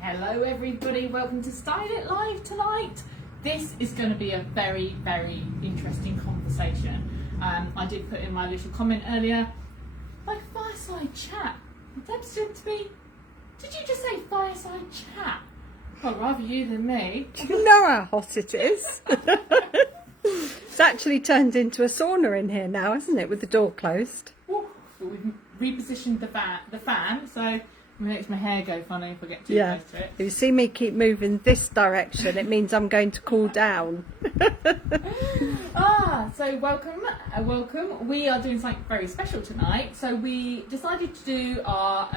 Hello everybody, welcome to Style It Live tonight. This is going to be a very, very interesting conversation. I did put in my little comment earlier, like fireside chat. Deb said to me, did you just say fireside chat? Well, rather you than me. You know how hot it is. It's actually turned into a sauna in here now, hasn't it, with the door closed? Ooh, we've repositioned the fan, so it makes my hair go funny if I get too close to it. If you see me keep moving this direction, it means I'm going to cool down. So welcome. We are doing something very special tonight. So we decided to do our,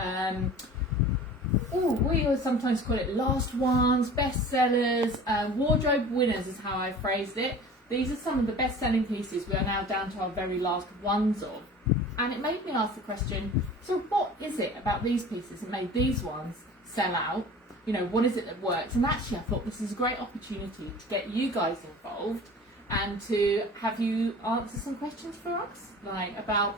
we will sometimes call it last ones, best sellers, wardrobe winners is how I phrased it. These are some of the best selling pieces we are now down to our very last ones of. And it made me ask the question, so what is it about these pieces that made these ones sell out? You know, what is it that works? And actually I thought this is a great opportunity to get you guys involved and to have you answer some questions for us, like about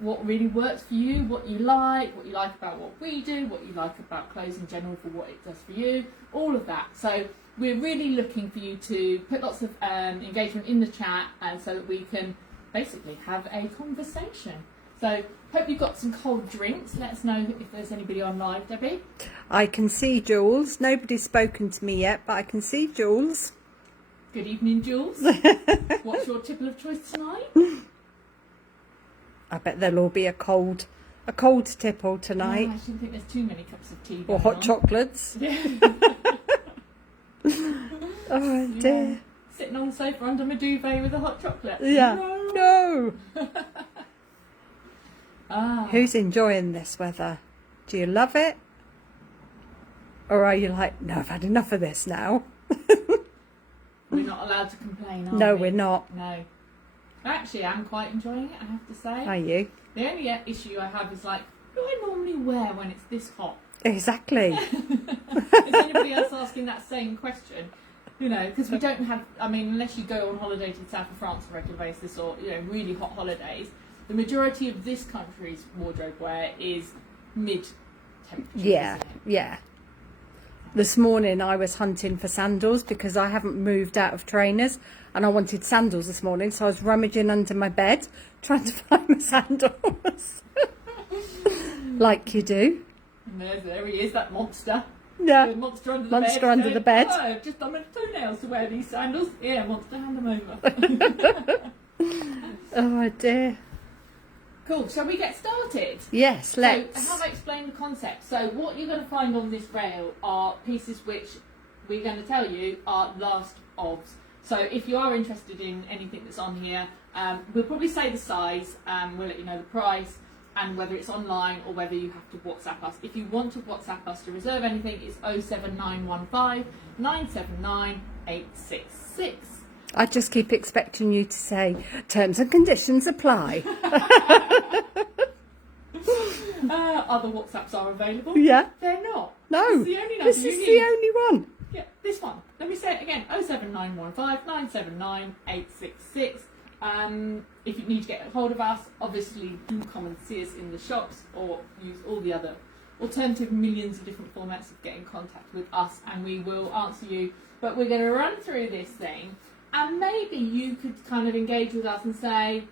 what really works for you, what you like about what we do, what you like about clothes in general for what it does for you, all of that. So we're really looking for you to put lots of engagement in the chat, and so that we can basically have a conversation. So hope you've got some cold drinks. Let us know if there's anybody on live, Debbie. I can see Jules. Nobody's spoken to me yet, but I can see Jules. Good evening, Jules. What's your tipple of choice tonight? I bet there'll all be a cold tipple tonight. No, I shouldn't think there's too many cups of tea. Or hot chocolates. Yeah. Oh dear. Sitting on the sofa under my duvet with a hot chocolate. Yeah. No. Who's enjoying this weather? Do you love it? Or are you like, no, I've had enough of this now? We're not allowed to complain, are we? No, we're not. No. Actually, I'm quite enjoying it, I have to say. Are you? The only issue I have is like, what do I normally wear when it's this hot? Exactly. Is anybody else asking that same question? You know, because we don't have, I mean, unless you go on holiday to the south of France on a regular basis, or, you know, really hot holidays, the majority of this country's wardrobe wear is mid-temperature. Yeah, yeah. This morning I was hunting for sandals because I haven't moved out of trainers, and I wanted sandals this morning, so I was rummaging under my bed trying to find my sandals. Like you do. And there he is, that monster. Yeah. The monster under the Monster bed. under the bed. Oh, I've just done my toenails to wear these sandals. Yeah, monster, hand them over. Oh dear. Cool, shall we get started? Yes, let's. So, how do I explain the concept? So, what you're going to find on this rail are pieces which we're going to tell you are last ofs. So, if you are interested in anything that's on here, we'll probably say the size, we'll let you know the price, and whether it's online or whether you have to WhatsApp us. If you want to WhatsApp us to reserve anything, it's 07915 979 866. I just keep expecting you to say, terms and conditions apply. Other WhatsApps are available. Yeah. They're not. No, This is the only number this is the only one. Yeah, this one. Let me say it again. 07915 979 866. If you need to get a hold of us, obviously do come and see us in the shops, or use all the other alternative millions of different formats of getting in contact with us, and we will answer you. But we're going to run through this thing, and maybe you could kind of engage with us and say,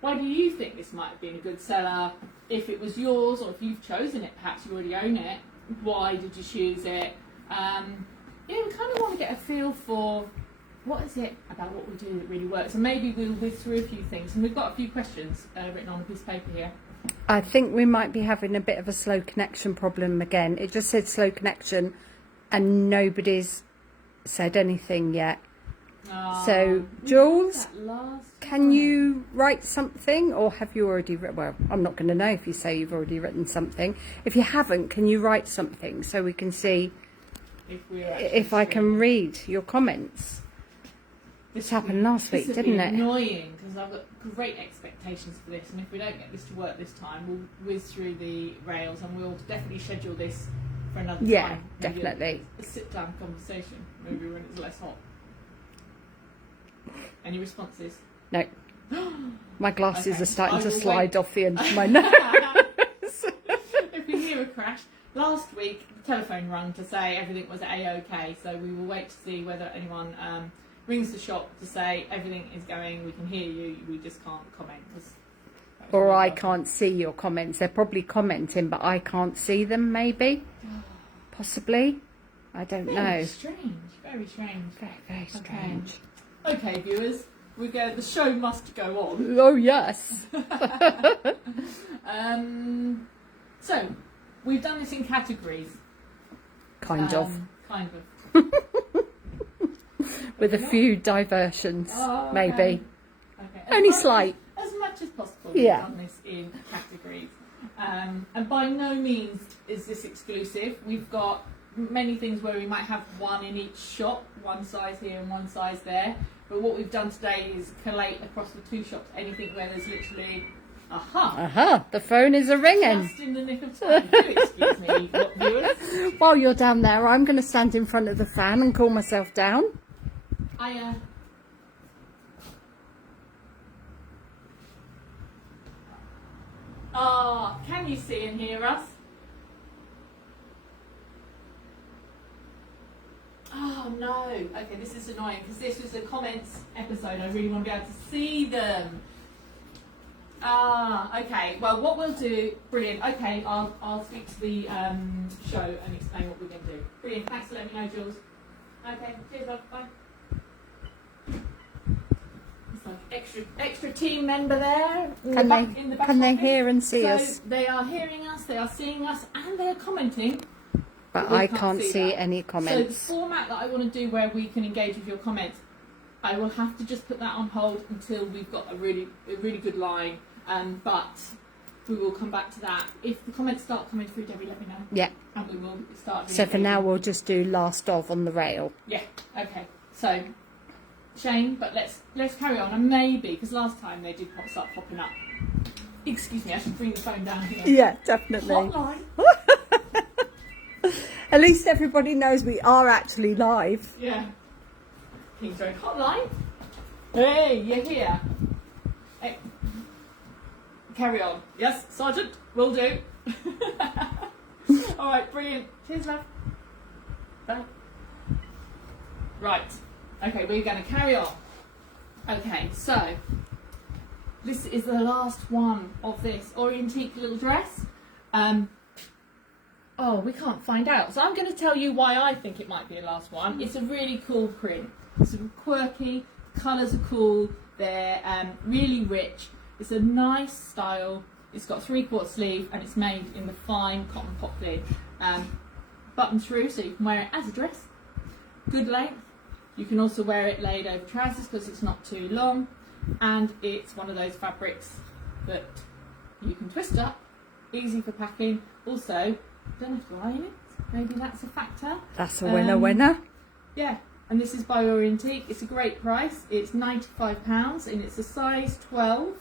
why do you think this might have been a good seller? If it was yours, or if you've chosen it, perhaps you already own it, why did you choose it? We kind of want to get a feel for what is it about what we do that really works, and maybe we'll whiz through a few things. And we've got a few questions written on a piece of paper here. I think we might be having a bit of a slow connection problem again. It just said slow connection, and nobody's said anything yet. So, Jules, can you write something, or have you already written? Well, I'm not going to know if you say you've already written something. If you haven't, can you write something so we can see if I can read your comments? This happened last week, didn't it? Annoying, because I've got great expectations for this, and if we don't get this to work this time, we'll whiz through the rails, and we'll definitely schedule this for another time. Yeah, Maybe definitely. A sit-down conversation, maybe when it's less hot. Any responses? No. My glasses Okay, are starting I to will slide wait. off the end of my nose. If we hear a crash. Last week, the telephone rang to say everything was A-OK, so we will wait to see whether anyone rings the shop to say everything is going, we can hear you, we just can't comment. Or really I lovely. can't see your comments. They're probably commenting, but I can't see them, maybe. Possibly. I don't know. Very strange, very strange. Very, very strange. Okay, viewers, the show must go on. Oh, yes. So, we've done this in categories. Kind of. Kind of. With a few diversions, Oh, okay. maybe. Okay. Only slight. As much as possible, Yeah. we've done this in categories. And by no means is this exclusive. We've got many things where we might have one in each shop, one size here and one size there. But what we've done today is collate across the two shops anything where there's literally, The phone is ringing. just in the nick of time. Do excuse me, viewers. While you're down there, I'm going to stand in front of the fan and cool myself down. Can you see and hear us? Oh no. Okay, this is annoying because this was a comments episode. I really want to be able to see them. Okay. Well, what we'll do, brilliant. Okay, I'll speak to the show and explain what we're going to do. Brilliant. Thanks for letting me know, Jules. Okay, cheers, love. Bye. It's like extra team member there. Can they office. hear and see So us? they are hearing us, they are seeing us, and they are commenting. But we I can't can't see see that. any So the comments. format that I want to do where we can engage with your comments, I will have to just put that on hold until we've got a really good line. But we will come back to that. If the comments start coming through, Debbie, let me know. Yeah. And we will start. So for now, we'll just do last of on the rail. Yeah. Okay. So, shame, but let's carry on. And maybe because last time they did start popping up. Excuse me, I should bring the phone down here. Yeah, definitely. Hotline. At least everybody knows we are actually live. Yeah. King's Road Hotline. Hey, you're here. Hey. Carry on. Yes, Sergeant. Will do. All right, brilliant. Cheers, love. Bye. Right. Okay, we're going to carry on. Okay, so this is the last one of this Orientique little dress. We can't find out. So I'm going to tell you why I think it might be the last one. It's a really cool print. It's quirky. Colours are cool. They're really rich. It's a nice style. It's got a 3/4 sleeve and it's made in the fine cotton poplin. Button through so you can wear it as a dress. Good length. You can also wear it laid over trousers because it's not too long. And it's one of those fabrics that you can twist up. Easy for packing. Also, don't have to iron it. Maybe that's a factor. That's a winner. Yeah. And this is by Orientique. It's a great price. It's £95 and it's a size 12.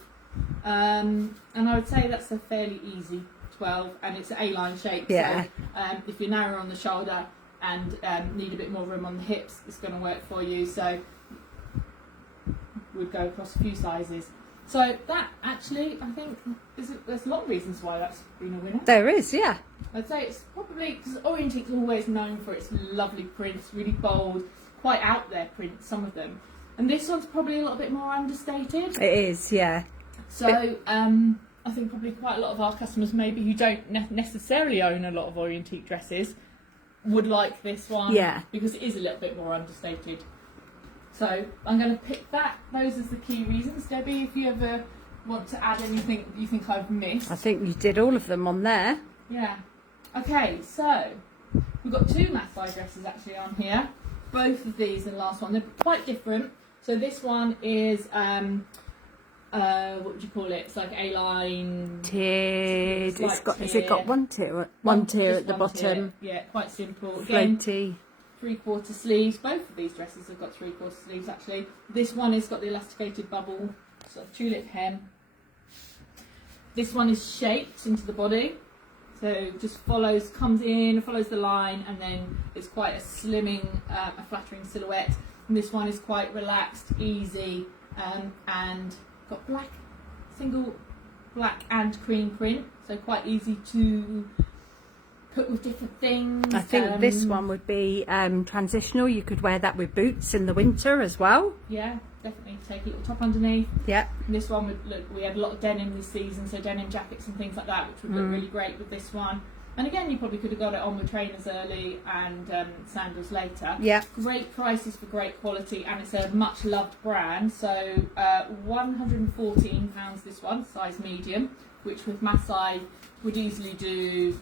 And I would say that's a fairly easy 12 and it's an A-line shape. Yeah. So if you're narrow on the shoulder and need a bit more room on the hips, it's going to work for you. So we'd go across a few sizes. So that actually, I think, there's a lot of reasons why that's been a winner. There is, yeah. I'd say it's probably because Orientique's always known for its lovely prints, really bold, quite out there prints, some of them. And this one's probably a little bit more understated. It is, yeah. So I think probably quite a lot of our customers, maybe who don't necessarily own a lot of Orientique dresses, would like this one. Yeah. Because it is a little bit more understated. So I'm going to pick those as the key reasons. Debbie, if you ever want to add anything that you think I've missed. I think you did all of them on there. Yeah. Okay, so we've got two Masai dresses actually on here. Both of these and the last one, they're quite different. So this one is, what would you call it? It's like A-line. Tiered. Has it got one tier? Just One tier at the one bottom. tier. Yeah, quite simple. Again, Floaty. 3/4 sleeves. Both of these dresses have got 3/4 sleeves actually. This one has got the elasticated bubble, sort of tulip hem. This one is shaped into the body. So just comes in, follows the line, and then it's quite a slimming, a flattering silhouette. And this one is quite relaxed, easy, and got single black and cream print. So quite easy to put with different things. I think this one would be transitional. You could wear that with boots in the winter as well. Yeah, definitely. Take a little top underneath. Yeah. And this one would look, we had a lot of denim this season, so denim jackets and things like that, which would look really great with this one. And again, you probably could have got it on with trainers early and sandals later. Yeah. Great prices for great quality, and it's a much loved brand. So £114 this one, size medium, which with Masai would easily do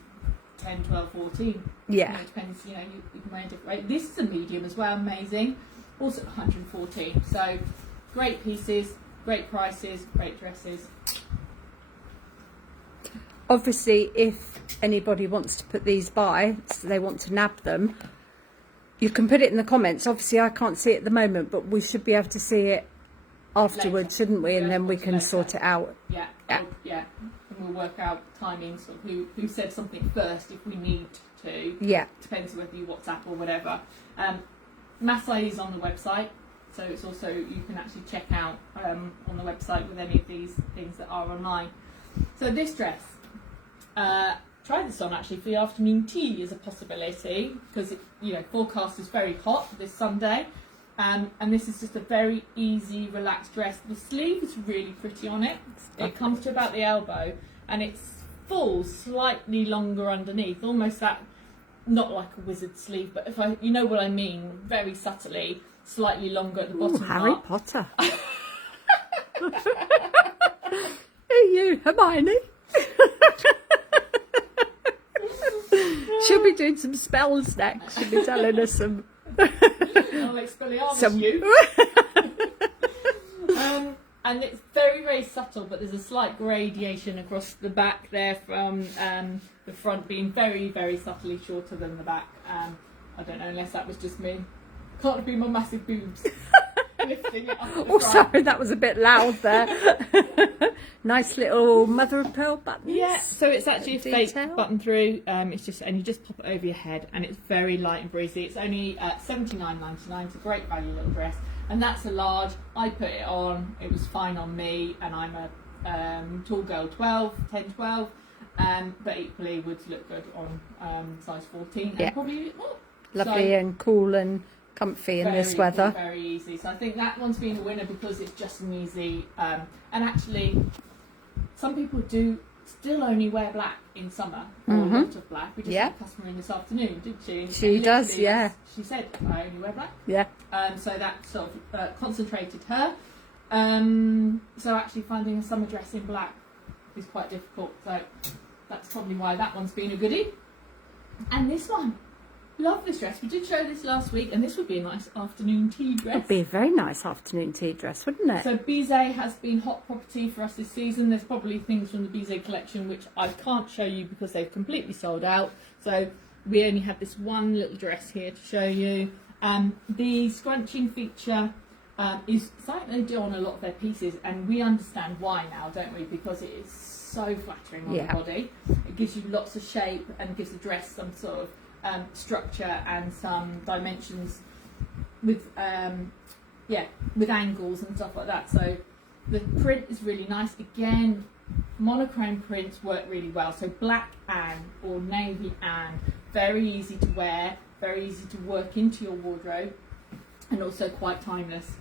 10, 12, 14. Yeah. You know, it depends, you can wear a different rate. This is a medium as well, amazing. Also 114. So great pieces, great prices, great dresses. Obviously, if anybody wants to put these by, so they want to nab them, you can put it in the comments. Obviously, I can't see it at the moment, but we should be able to see it afterwards, shouldn't we? And then we can sort it out. Yeah. Yeah. And we'll work out timings of who said something first if we need to. Yeah. Depends whether you WhatsApp or whatever. Masai is on the website, so it's also, you can actually check out on the website with any of these things that are online. So this dress, try this on actually for the afternoon tea as a possibility, because forecast is very hot this Sunday, and this is just a very easy, relaxed dress. The sleeve is really pretty on it. It comes to about the elbow, and it's full, slightly longer underneath, almost that, not like a wizard sleeve, but you know what I mean, very subtly, slightly longer at the bottom. Harry Potter. Are you Hermione? She'll be doing some spells next. She'll be telling us some. And it's very, very subtle, but there's a slight gradation across the back there from the front being very, very subtly shorter than the back. I don't know, unless that was just me. Can't have been my massive boobs. Lifting it up at the front. Sorry, that was a bit loud there. Nice little mother of pearl buttons. Yeah, so it's actually a fake Detail. button through. It's just, and you just pop it over your head, and it's very light and breezy. It's only $79.99. It's a great value little dress, and that's a large. I put it on. It was fine on me, and I'm a tall girl, 10, 12. But equally would look good on size 14, and probably a bit more. Lovely and cool and comfy in this weather. Very easy. So I think that one's been a winner because it's just an easy. And actually, some people do still only wear black in summer, or a lot of black. We just had a customer in this afternoon, didn't she? She does, yeah. She said, I only wear black. Yeah. So that sort of concentrated her. So actually finding a summer dress in black is quite difficult. So that's probably why that one's been a goodie. And this one. Love this dress. We did show this last week, and this would be a nice afternoon tea dress. It'd be a very nice afternoon tea dress, wouldn't it? So Bizet has been hot property for us this season. There's probably things from the Bizet collection which I can't show you because they've completely sold out. So we only have this one little dress here to show you. The scrunching feature is something they do on a lot of their pieces, and we understand why now, don't we? Because it is so flattering on the body. It gives you lots of shape and gives the dress some sort of structure and some dimensions with with angles and stuff like that. So the print is really nice. Again, monochrome prints work really well. So black and or navy and very easy to wear, very easy to work into your wardrobe, and also quite timeless.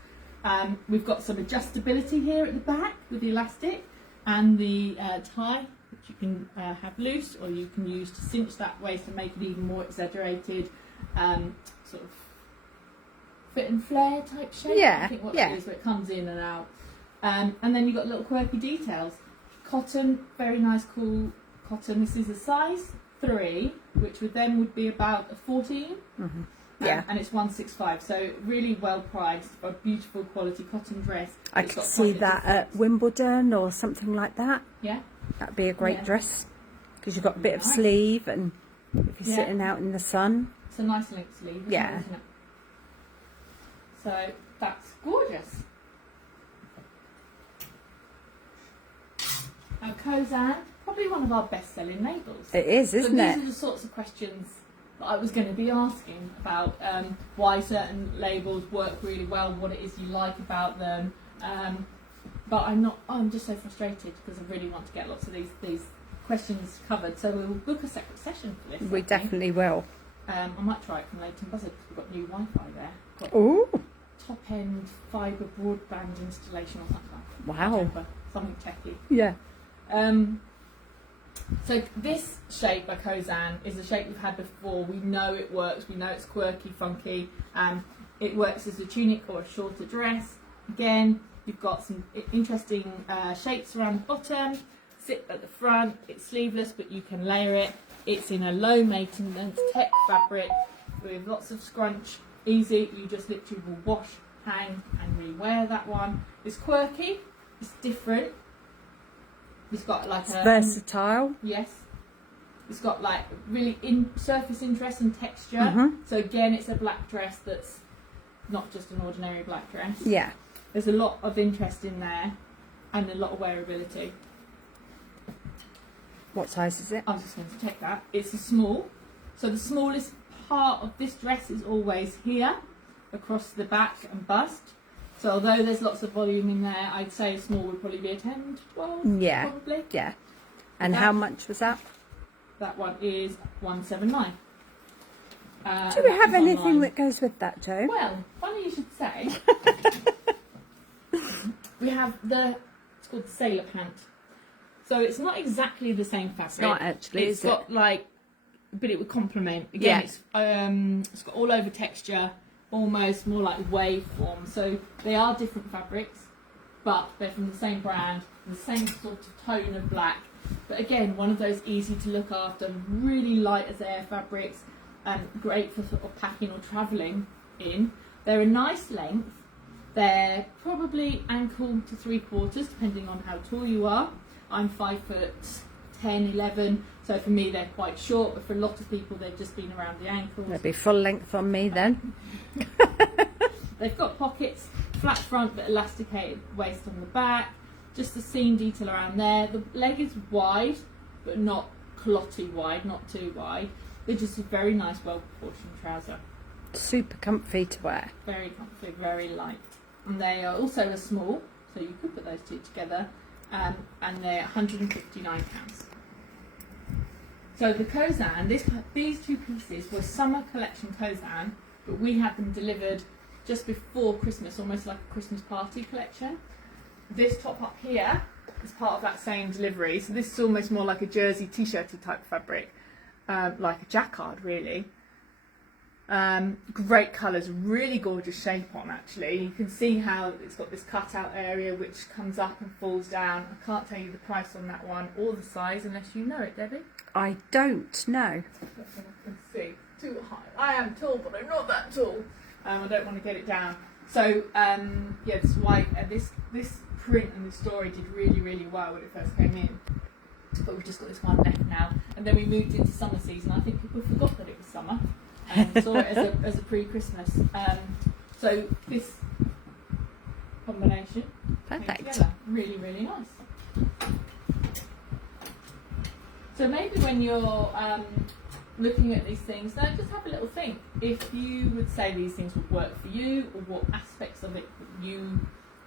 We've got some adjustability here at the back with the elastic and the tie, which you can have loose, or you can use to cinch that way to make it even more exaggerated, sort of fit and flare type shape. Yeah, I think what it is, where it comes in and out. And then you've got little quirky details. Cotton, very nice, cool cotton. This is a size 3, which would be about a 14. Mm-hmm. And it's 165, so really well priced for a beautiful quality cotton dress. I could see that at Wimbledon or something like that. Yeah. That'd be a great dress because you've got a bit of sleeve, and if you're sitting out in the sun. It's a nice length sleeve, isn't it? So that's gorgeous. Now Kozan, probably one of our best-selling labels. It is, isn't it? These are the sorts of questions that I was going to be asking about why certain labels work really well, what it is you like about them. But I'm just so frustrated because I really want to get lots of these questions covered, so we'll book a separate session for this. We definitely will. I might try it from Leighton Buzzard because we've got new Wi-Fi there. Got Ooh. top-end fibre broadband installation or something. Wow. Something techy. Yeah. So this shape by Kozan is a shape we've had before. We know it works. We know it's quirky, funky. It works as a tunic or a shorter dress. Again, you've got some interesting shapes around the bottom. Sit at the front. It's sleeveless, but you can layer it. It's in a low maintenance tech fabric with lots of scrunch. Easy. You just literally will wash, hang, and rewear that one. It's quirky. It's different. It's got like it's versatile. Yes. It's got like really surface interest and texture. So again, it's a black dress that's not just an ordinary black dress. Yeah. There's a lot of interest in there and a lot of wearability. What size is it? I was just going to check that. It's a small. So the smallest part of this dress is always here, across the back and bust. So although there's lots of volume in there, I'd say small would probably be a 10 to 12, yeah. probably. Yeah. And how much was that? That one is 179. Do we have anything that goes with that, Jo? Well, funny you should say. We have it's called the sailor pant. So it's not exactly the same fabric. It's not actually, it's is it? got like, but it would complement. Again, Yeah. it's got all over texture, almost more like waveform. So they are different fabrics, but they're from the same brand, the same sort of tone of black. But again, one of those easy to look after, really light as air fabrics, and great for sort of packing or travelling in. They're a nice length. They're probably ankle to 3/4, depending on how tall you are. I'm 5'10", 11, so for me they're quite short, but for a lot of people they've just been around the ankles. They'll be full length on me then. They've got pockets, flat front but elasticated waist on the back, just the seam detail around there. The leg is wide, but not clotty wide, not too wide. They're just a very nice, well-proportioned trouser. Super comfy to wear. Very comfy, very light. And they are also a small, so you could put those two together. And they're £159. So the Kozan, these two pieces were summer collection Kozan, but we had them delivered just before Christmas, almost like a Christmas party collection. This top up here is part of that same delivery, so this is almost more like a jersey t-shirty type fabric, like a jacquard really. Great colours, really gorgeous shape on actually. You can see how it's got this cutout area which comes up and falls down. I can't tell you the price on that one or the size unless you know it, Debbie. I don't know. Let's see. Too high. I am tall, but I'm not that tall. I don't want to get it down. So yeah, this white this print and the story did really, really well when it first came in. But we've just got this one left now, and then we moved into summer season. I think people forgot that it was summer. And saw it as a pre-Christmas. So this combination, perfect. Together, really, really nice. So maybe when you're looking at these things, just have a little think. If you would say these things would work for you, or what aspects of it you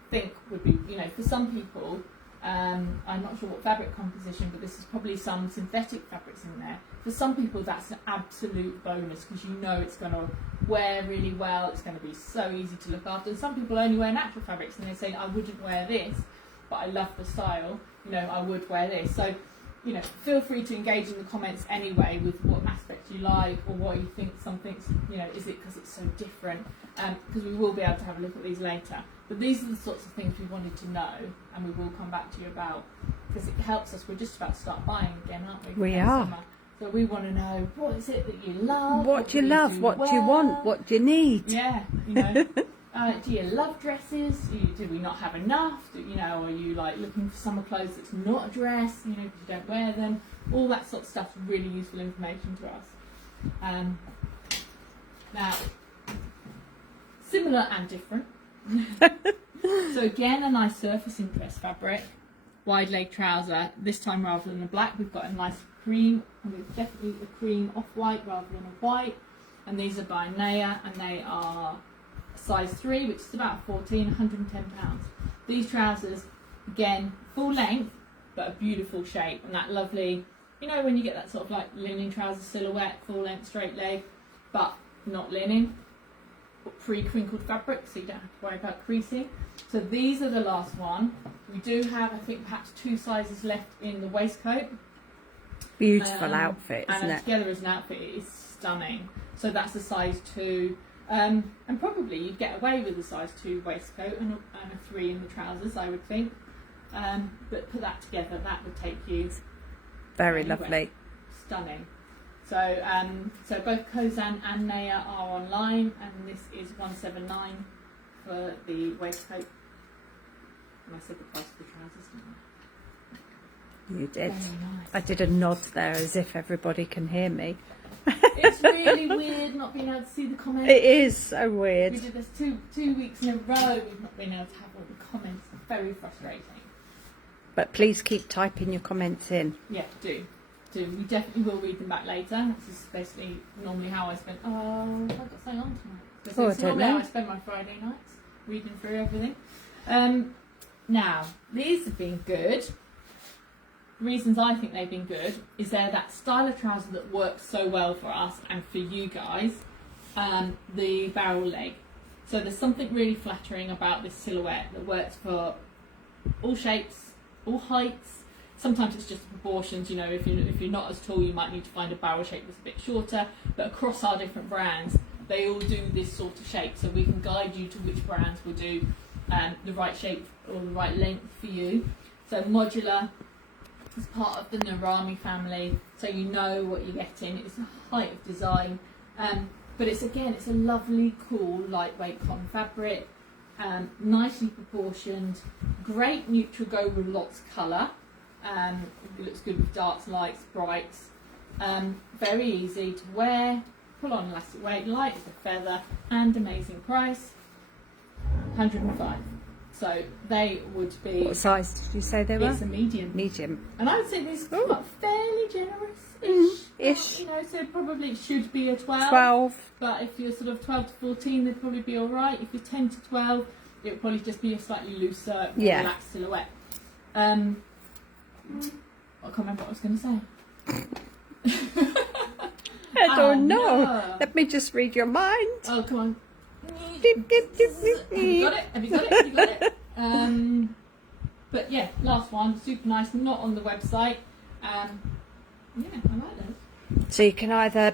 think would be, for some people. I'm not sure what fabric composition, but this is probably some synthetic fabrics in there. For some people that's an absolute bonus because it's going to wear really well, it's going to be so easy to look after. And some people only wear natural fabrics and they say, I wouldn't wear this, but I love the style, I would wear this. So, feel free to engage in the comments anyway with what aspects you like or what you think something's, is it because it's so different? Because we will be able to have a look at these later. But these are the sorts of things we wanted to know, and we will come back to you about, because it helps us. We're just about to start buying again, aren't we? We are. Summer. So we want to know, what is it that you love? What do you love? What do you want? What do you need? Yeah, do you love dresses? Do we not have enough? Are you like looking for summer clothes that's not a dress? Because you don't wear them. All that sort of stuff is really useful information to us. Now, similar and different. So again, a nice surface interest fabric, wide leg trouser. This time rather than a black, we've got a nice cream, and we've definitely a cream off-white rather than a white. And these are by Naya, and they are size 3, which is about 14, £110. These trousers, again, full length, but a beautiful shape, and that lovely, you know, when you get that sort of like linen trouser silhouette, full length straight leg, but not linen, pre-crinkled fabric, so you don't have to worry about creasing. So these are the last one. We do have, I think, perhaps 2 sizes left in the waistcoat. Beautiful outfit, isn't and it? Together as an outfit, it is stunning. So that's a size 2, and probably you'd get away with a size 2 waistcoat and a 3 in the trousers, I would think. But put that together, that would take you Very anywhere. lovely. Stunning. So so both Kozan and Naya are online, and this is $179 for the waistcoat. And I said the price of the trousers, didn't I? You did. Very nice. I did a nod there as if everybody can hear me. It's really weird not being able to see the comments. It is so weird. We did this two weeks in a row. We've not been able to have all the comments. It's very frustrating. But please keep typing your comments in. Yeah, do. We definitely will read them back later. This is basically normally how I spend. Oh, I've got something on tonight. This Oh, I is don't normally how know. I spend my Friday nights, reading through everything. Now, these have been good. Reasons I think they've been good is they're that style of trouser that works so well for us and for you guys, the barrel leg. So there's something really flattering about this silhouette that works for all shapes, all heights. Sometimes it's just proportions, you know, if you're not as tall, you might need to find a barrel shape that's a bit shorter, but across our different brands, they all do this sort of shape, so we can guide you to which brands will do the right shape or the right length for you. So modular is part of the Narami family, so you know what you're getting. It's a height of design, but it's a lovely, cool, lightweight cotton fabric, nicely proportioned, great neutral go with lots of colour. It looks good with darks, lights, brights. Very easy to wear, pull on elastic weight, light as a feather, and amazing price. 105. So they would be. What size did you say they were? It's a medium. Medium. And I would say this is fairly generous-ish. Ish. You know, so probably it should be a 12. 12. But if you're sort of 12 to 14, they'd probably be all right. If you're 10 to 12, it would probably just be a slightly looser, more relaxed silhouette. I can't remember what I was going to say. I don't know. No. Let me just read your mind. Oh, come on. Dip, dip, dip, dip, Have you got dip. it? Have you got it? Have you got it? But yeah, last one, super nice, not on the website. Yeah, I like those. So you can either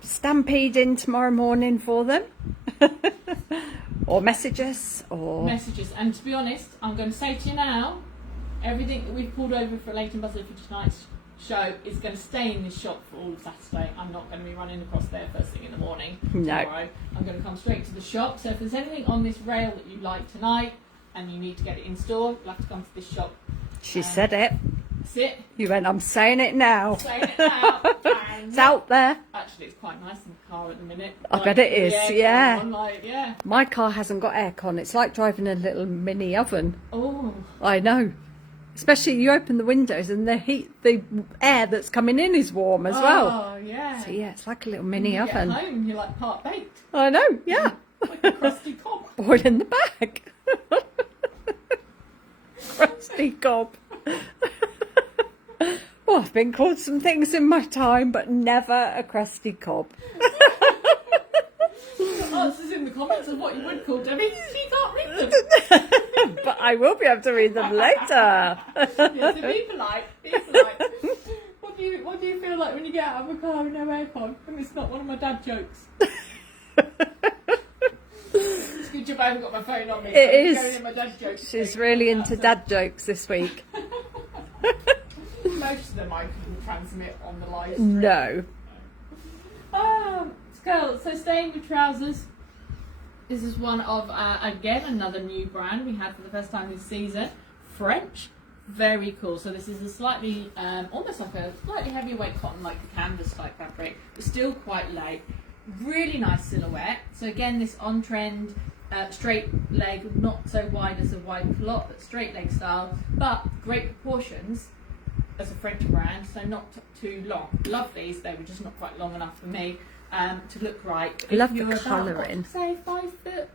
stampede in tomorrow morning for them, or message us, or Messages. And to be honest, I'm going to say to you now, everything that we've pulled over for Leighton Buzzard for tonight's show is going to stay in this shop for all of Saturday. I'm not going to be running across there first thing in the morning tomorrow. I'm going to come straight to the shop. So if there's anything on this rail that you like tonight and you need to get it in store, you'll have to come to this shop. She said it. That's it. You went, I'm saying it now. Saying it now. It's out there. Actually, it's quite nice in the car at the minute. I bet it is, the aircon yeah. on, yeah. My car hasn't got aircon. It's like driving a little mini oven. Oh. I know. Especially you open the windows and the air that's coming in is warm as well. Oh, yeah. So yeah, it's like a little mini You oven. Get home, you're like part baked. I know, yeah. Like a crusty cob. Boiling the bag. Crusty cob. Well, I've been called some things in my time, but never a crusty cob. Answers in the comments of what you would call Debbie. She can't read them. But I will be able to read them later. Yeah, so be polite. Be polite. What do you feel like when you get out of a car with no aircon? And it's not one of my dad jokes. It's good job I haven't got my phone on me. It so is. Going in my dad's jokes. She's really into dad jokes this week. Most of them I couldn't transmit on the live stream. No. So staying with trousers, this is one of, again, another new brand we had for the first time this season. French, very cool. So this is a slightly, almost like a slightly heavier weight cotton, like the canvas type fabric, but still quite light. Really nice silhouette. So again, this on-trend straight leg, not so wide as a wide culotte, but straight leg style, but great proportions as a French brand, so not too long. Love these, they were just not quite long enough for me to look right. I love If the you're about, colouring. say 5 foot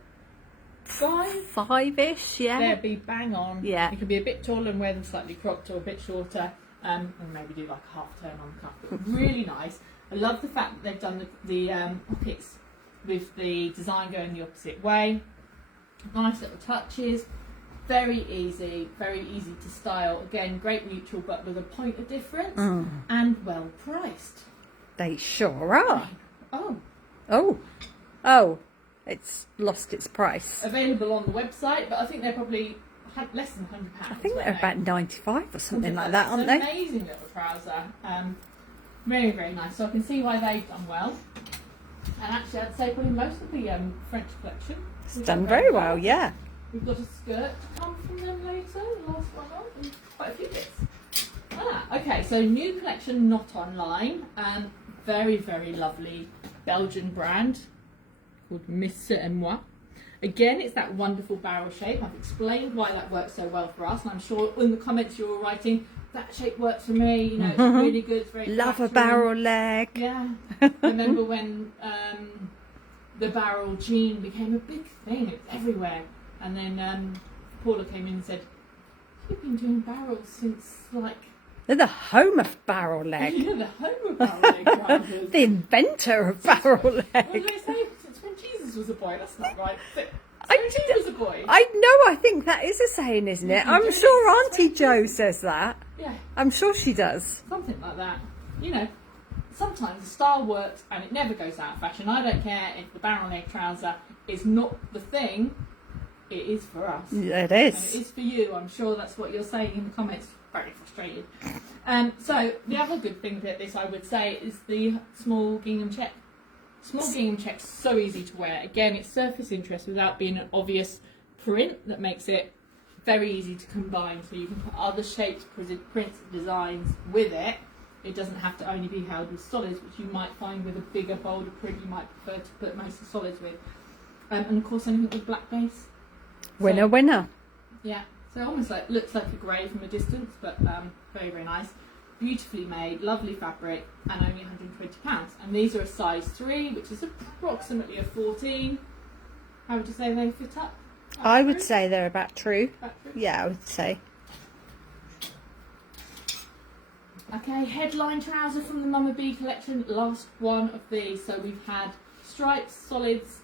5-ish, yeah. They'd be bang on. Yeah. You can be a bit taller and wear them slightly cropped or a bit shorter, and maybe do like a half turn on the cuff. But really nice. I love the fact that they've done the pockets with the design going the opposite way. Nice little touches. Very easy to style. Again, great neutral, but with a point of difference, and well priced. They sure are. Oh, it's lost its price. available on the website, but I think they're probably less than £100. I think they're about 95 or something like that, aren't they? It's an amazing little trouser. Very, very nice. So I can see why they've done well. And actually, I'd say probably most of the French collection. It's done very well, yeah. We've got a skirt to come from them later, the last one on, and quite a few bits. Okay, so new collection, not online. Very, very lovely Belgian brand called Monsieur et Moi. Again, it's that wonderful barrel shape. I've explained why that works so well for us, and I'm sure in the comments you're all writing, that shape works for me, you know, it's really good, it's very Love a flattering. barrel leg. Yeah. I remember when the barrel jean became a big thing, it was everywhere. And then Paula came in and said, you've been doing barrels since like... They're the home of barrel leg. You're the home of barrel leg trousers. The inventor of barrel leg. What did I say? Since when Jesus was a boy, that's not right. Since when Jesus was a boy. I know, I think that is a saying, isn't it? I'm sure Auntie Jo says that. Yeah. I'm sure she does. Something like that. You know, sometimes the style works and it never goes out of fashion. I don't care if the barrel leg trouser is not the thing. It is for us. Yeah, it And is. it is for you. I'm sure that's what you're saying in the comments. Very frustrated. So the other good thing about this, I would say, is the small gingham check. Small gingham check's so easy to wear. Again, it's surface interest without being an obvious print that makes it very easy to combine. So you can put other shapes, prints, designs with it. It doesn't have to only be held with solids, which you might find with a bigger, bolder print you might prefer to put most of the solids with. And of course, anything with black base. Winner, So, winner. yeah, so almost like looks like a grey from a distance, but very, very nice. Beautifully made, lovely fabric, and only £120. And these are a size 3, which is approximately a 14. How would you say they fit up? I would say they're about true. About true? Yeah, I would say. Okay, headline trouser from the Mama B collection. Last one of these. So we've had stripes, solids,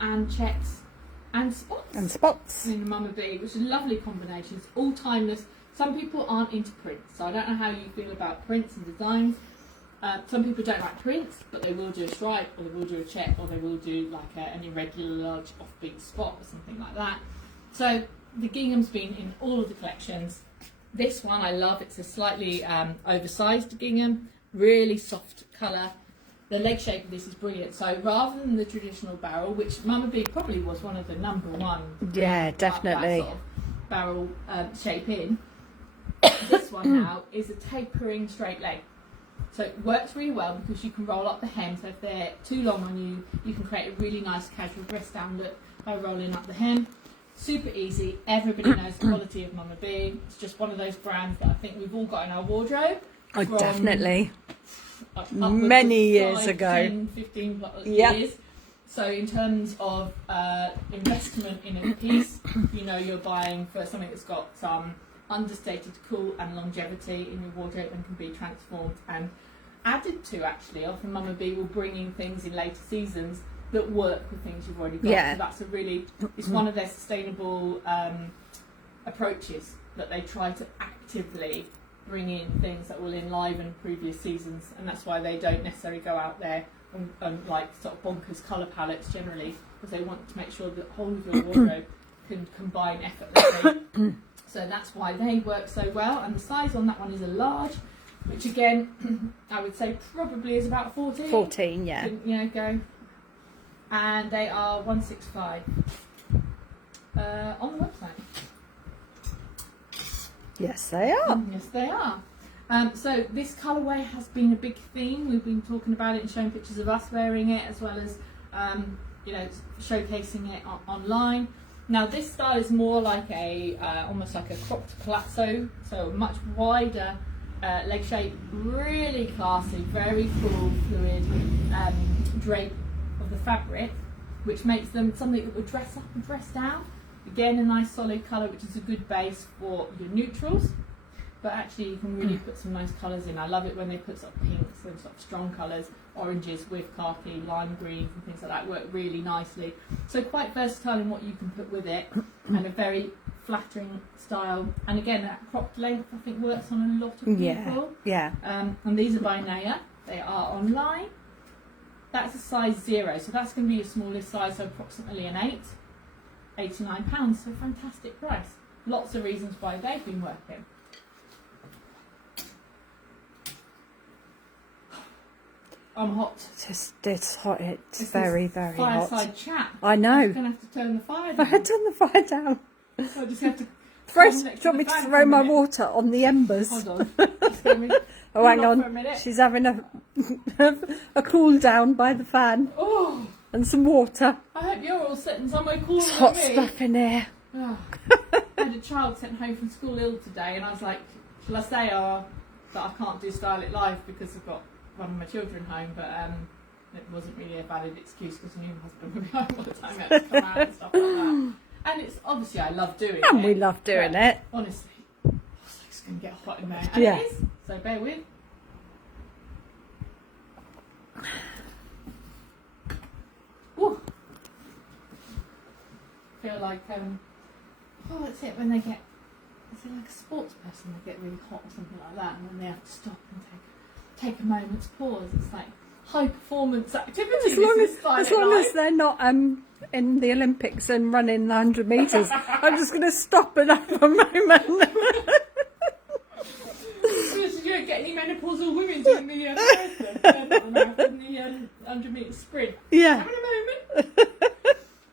and checks. And spots. And spots. In the Mama B, which is a lovely combination. It's all timeless. Some people aren't into prints, so I don't know how you feel about prints and designs. Some people don't like prints, but they will do a stripe, or they will do a check, or they will do like an irregular large offbeat spot or something like that. So the gingham's been in all of the collections. This one I love. It's a slightly oversized gingham, really soft colour. The leg shape of this is brilliant. So rather than the traditional barrel, which Mama B probably was one of the #1, Yeah, definitely. that sort of barrel shape in, this one now is a tapering straight leg. So it works really well because you can roll up the hem. So if they're too long on you, you can create a really nice casual dress down look by rolling up the hem. Super easy. Everybody knows the quality of Mama B. It's just one of those brands that I think we've all got in our wardrobe. Oh, definitely. Many years ago. 10, 15 years. So in terms of investment in a piece, you know you're buying for something that's got some understated cool and longevity in your wardrobe and can be transformed and added to. Actually, often Mama B will bring in things in later seasons that work with things you've already got. Yeah. So that's it's one of their sustainable approaches, that they try to actively bring in things that will enliven previous seasons, and that's why they don't necessarily go out there and like sort of bonkers colour palettes generally, because they want to make sure that the whole of your wardrobe can combine effortlessly. So that's why they work so well. And the size on that one is a large, which again I would say probably is about 14. 14, yeah. You know, go. And they are 165 on the website. Yes, they are. Yes, they are. So this colourway has been a big theme. We've been talking about it and showing pictures of us wearing it, as well as you know, showcasing it online. Now this style is more like a almost like a cropped palazzo, so much wider leg shape, really classy, very full fluid drape of the fabric. which makes them something that will dress up and dress down. Again, a nice solid colour, which is a good base for your neutrals. But actually, you can really put some nice colours in. I love it when they put sort of pinks and sort of strong colours, oranges with khaki, lime greens and things like that work really nicely. So quite versatile in what you can put with it, and a very flattering style. And again, that cropped length I think works on a lot of people. Yeah. And these are by Naya. They are online. That's a size 0, so that's going to be your smallest size, so approximately an 8. £89, so fantastic price. Lots of reasons why they've been working. I'm hot. It's hot. It's very, very hot. Fireside chat. I know. I'm going to have to turn the fire down. I had to turn the fire down. So I just have to. Do you want me to throw my water on the embers? Hold on. Just let me Oh, hang cool off for a on. minute. She's having a cool down by the fan Oh, and some water. I hope you're all sitting somewhere cooler It's than hot me. stuff in here. Oh. I had a child sent home from school ill today, and I was like, shall I say that I can't do Style It Live because I've got one of my children home, but it wasn't really a valid excuse because my new husband would be home all the time. I had to come out and stuff like that. And it's obviously I love doing it. And we love doing but it. Honestly, it's going to get hot in there. And Yeah. it is, so bear with. Woo. Feel like, that's it when they get, is it like a sports person, they get really hot or something like that, and then they have to stop and take a moment's pause. It's like high performance activity. As long as they're not in the Olympics and running the 100 metres, I'm just going to stop and have a moment. You don't get any menopausal women doing the marathon, the 100 metre sprint. Yeah. Having a moment.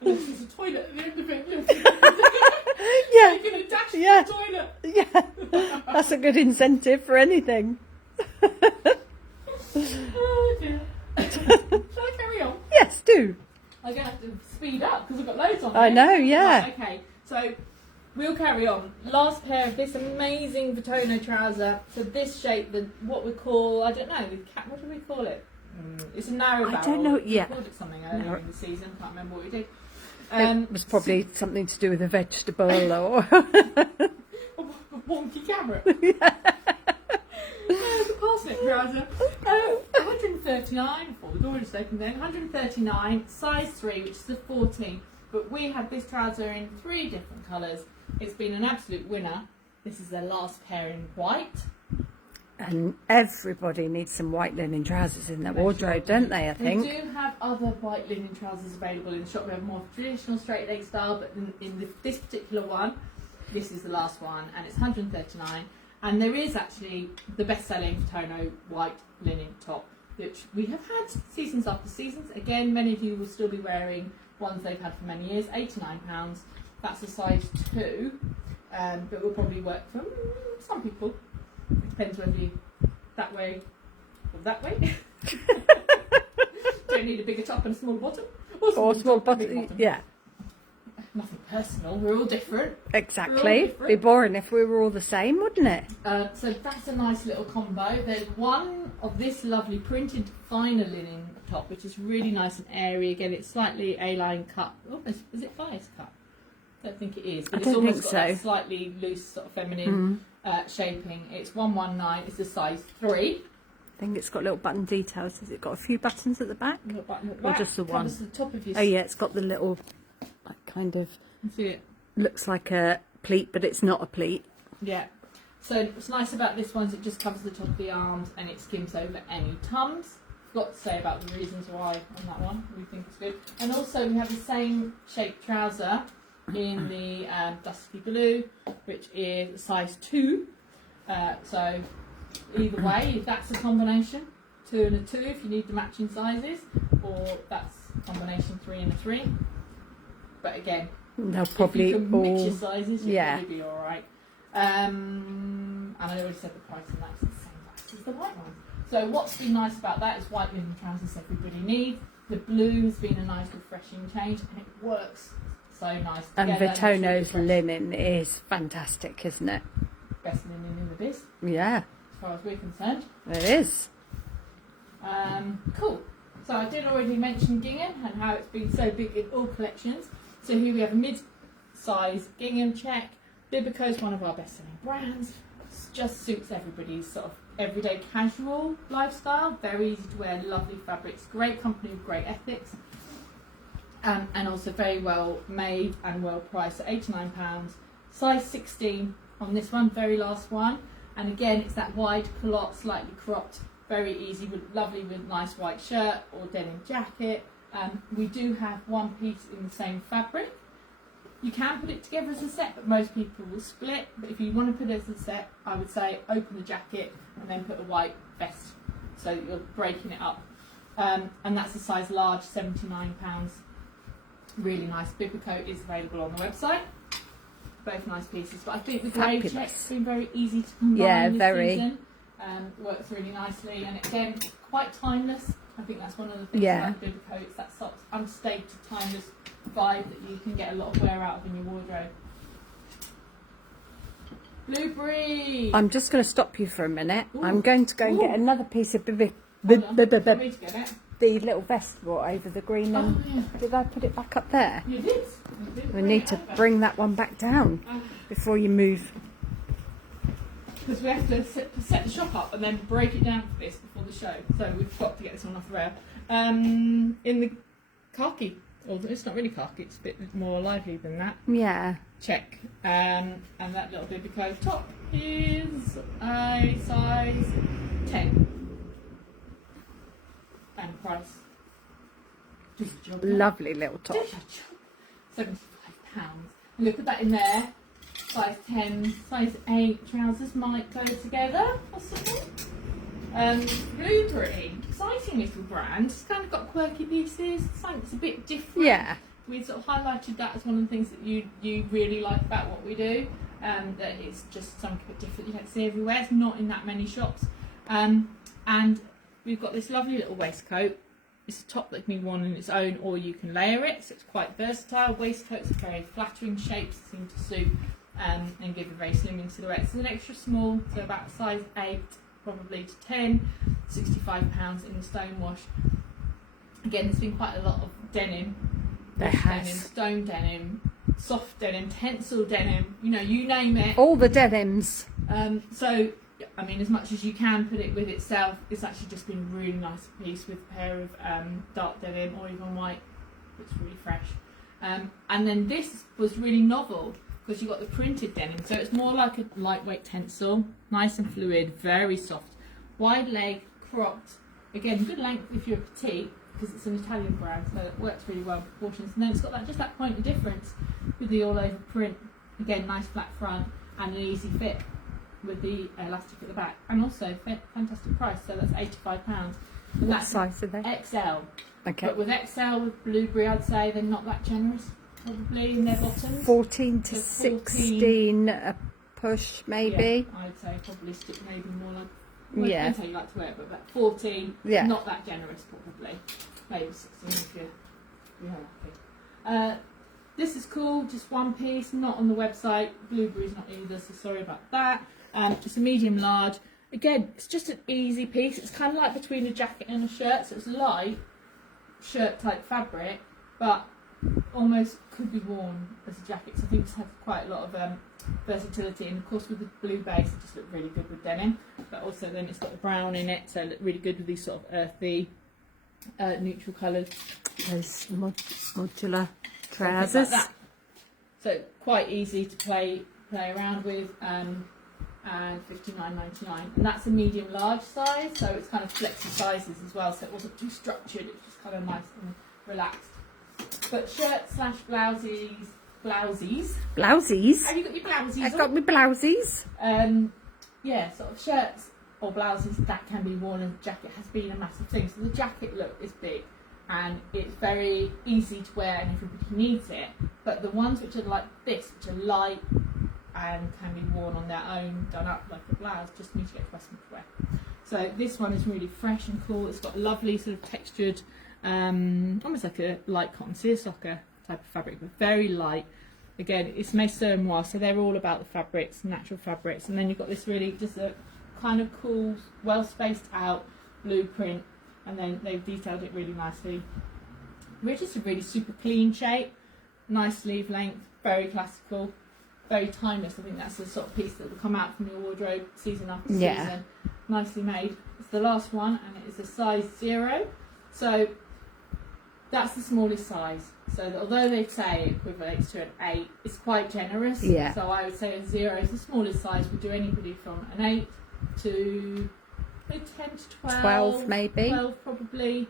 Unless there's a toilet at the end of it. Yeah. You're going to dash to Yeah. the toilet. Yeah. That's a good incentive for anything. Oh dear. Shall I carry on? Yes, do. I'm going to have to speed up because we've got loads on I here. know, yeah. Right, okay, so we'll carry on. Last pair of this amazing Vitono trouser. So this shape, what we call, I don't know, what do we call it? It's a narrow barrel. I don't know, yeah. We called it something earlier in the season, can't remember what we did. It was probably something to do with a vegetable or... A wonky carrot. The parsnip trouser. 139 before the door is open then. 139, size 3, which is a 14. But we have this trouser in 3 different colours. It's been an absolute winner. This is their last pair in white. And everybody needs some white linen trousers in their wardrobe, don't they, I think? They do have other white linen trousers available in the shop. We have more traditional straight leg style, but in this particular one, this is the last one, and it's 139. And there is actually the best-selling Vitono white linen top, which we have had seasons after seasons. Again, many of you will still be wearing ones they've had for many years. £89. That's a size 2, but will probably work for some people. It depends whether you that way or that way. Don't need a bigger top and a small bottom. Or small bottom, yeah. Nothing personal, we're all different. Exactly. It'd be boring if we were all the same, wouldn't it? So that's a nice little combo. There's one of this lovely printed finer linen top, which is really nice and airy. Again, it's slightly A-line cut. Oh, is it bias cut? I don't think it is, but I it's don't almost think got so. that slightly loose sort of feminine shaping. It's 119. It's a size 3. I think it's got little button details. Has it got a few buttons at the back? Little button at the Or back, just the one? covers the top of your. Oh yeah, it's got the little, like, kind of, You see it? looks like a pleat, but it's not a pleat. Yeah. So what's nice about this one is it just covers the top of the arms and it skims over any tums. Forgot to say about the reasons why on that one. We think it's good. And also we have the same shaped trouser in the dusky blue, which is size 2. So either way, if that's a combination, 2 and a 2 if you need the matching sizes, or that's combination 3 and a 3. But again, They'll probably if you can all... mix your sizes, you'll yeah. probably be alright. And I already said the price, and that's the same price as the white one. So what's been nice about that is white linen trousers everybody needs. The blue has been a nice refreshing change, and it works so nice And together. Vitono's linen is fantastic, isn't it? Best linen in the biz, Yeah, as far as we're concerned. it is. Cool. So I did already mention gingham and how it's been so big in all collections. So here we have a mid-size gingham check. Bibico is one of our best-selling brands. It just suits everybody's sort of everyday casual lifestyle. Very easy to wear, lovely fabrics, great company with great ethics. And also very well made and well priced at £89. Size 16 on this one, very last one. And again, it's that wide culotte, slightly cropped, very easy, lovely with nice white shirt or denim jacket. We do have one piece in the same fabric. You can put it together as a set, but most people will split. But if you want to put it as a set, I would say open the jacket and then put a white vest so that you're breaking it up. And that's a size large, £79. Really nice. Bibico is available on the website. Both nice pieces, but I think the grey check's been very easy to combine this season. Works really nicely, and again, quite timeless. I think that's one of the things about Bibico. It's that sort of unstated, timeless vibe that you can get a lot of wear out of in your wardrobe. Blueberry. I'm just going to stop you for a minute. Ooh. I'm going to go and get another piece of the little vest brought over the green one. Did I put it back up there? You did. We need to bring that one back down before you move. Because we have to set the shop up and then break it down for this before the show. So we've got to get this one off the rail. In the khaki. Although it's not really khaki, it's a bit more lively than that. Yeah. Check. And that little Bibico top is a size 10. And price. Lovely little top. £75. And look at that in there. Size 10, size 8 trousers might go together, possibly. Blueberry, exciting little brand. It's kind of got quirky pieces. Something that's a bit different. Yeah. We sort of highlighted that as one of the things that you really like about what we do. That it's just something a bit different. You don't see everywhere. It's not in that many shops. And we've got this lovely little waistcoat. It's a top that can be worn on its own, or you can layer it, so it's quite versatile. Waistcoats are very flattering shapes, seem to suit and give a very slimming silhouette. It's an extra small, so about size 8, probably to 10, £65 in the stonewash. Again, there's been quite a lot of denim. Denim, stone denim, soft denim, tencel denim, you know, you name it. All the denims. So, I mean, as much as you can put it with itself, it's actually just been a really nice piece with a pair of dark denim or even white. Looks really fresh. And then this was really novel because you got the printed denim, so it's more like a lightweight tencel, nice and fluid, very soft, wide leg, cropped. Again, good length if you're petite because it's an Italian brand, so it works really well with proportions. And then it's got that just that point of difference with the all over print. Again, nice flat front and an easy fit with the elastic at the back, and also fantastic price. So that's £85. And what size are they? XL. Okay. But with XL, with Blueberry, I'd say they're not that generous, probably in their bottoms. 14 to 16, a push maybe. Yeah, I'd say probably stick maybe more like. Well, depends how you like to wear it, but about 14. Not that generous, probably. Maybe 16 if you're happy. This is cool, just one piece, not on the website. Blueberry's not either, so sorry about that. It's a medium large. Again, it's just an easy piece. It's kind of like between a jacket and a shirt, so it's light shirt type fabric, but almost could be worn as a jacket. So I think it's had quite a lot of versatility, and of course with the blue base, it just looked really good with denim. But also then it's got the brown in it, so it looked really good with these sort of earthy, neutral colours. Those modular trousers. Like so quite easy to play around with. And £59.99, and that's a medium large size, so it's kind of flexy sizes as well, so it wasn't too structured, it was just kind of nice and relaxed. But shirts / blouses. Blouses? Have you got your blouses? I've got my blouses. Yeah, sort of shirts or blouses that can be worn as a jacket has been a massive thing. So the jacket look is big and it's very easy to wear and everybody needs it, but the ones which are like this, which are light and can be worn on their own, done up like a blouse, just need to get Western to wear. So this one is really fresh and cool. It's got a lovely sort of textured, almost like a light cotton seersucker type of fabric, but very light. Again, it's made moire, so they're all about the fabrics, natural fabrics. And then you've got this really just a kind of cool, well spaced out blueprint and then they've detailed it really nicely. Which is a really super clean shape, nice sleeve length, very classical, very timeless. I think that's the sort of piece that will come out from your wardrobe season after season. Nicely made. It's the last one, and it is a size 0. So that's the smallest size. So that although they say it equates to an 8, it's quite generous. Yeah. So I would say a 0 is the smallest size. We do anybody from an 8 to maybe 10 to 12. 12 maybe. 12 probably.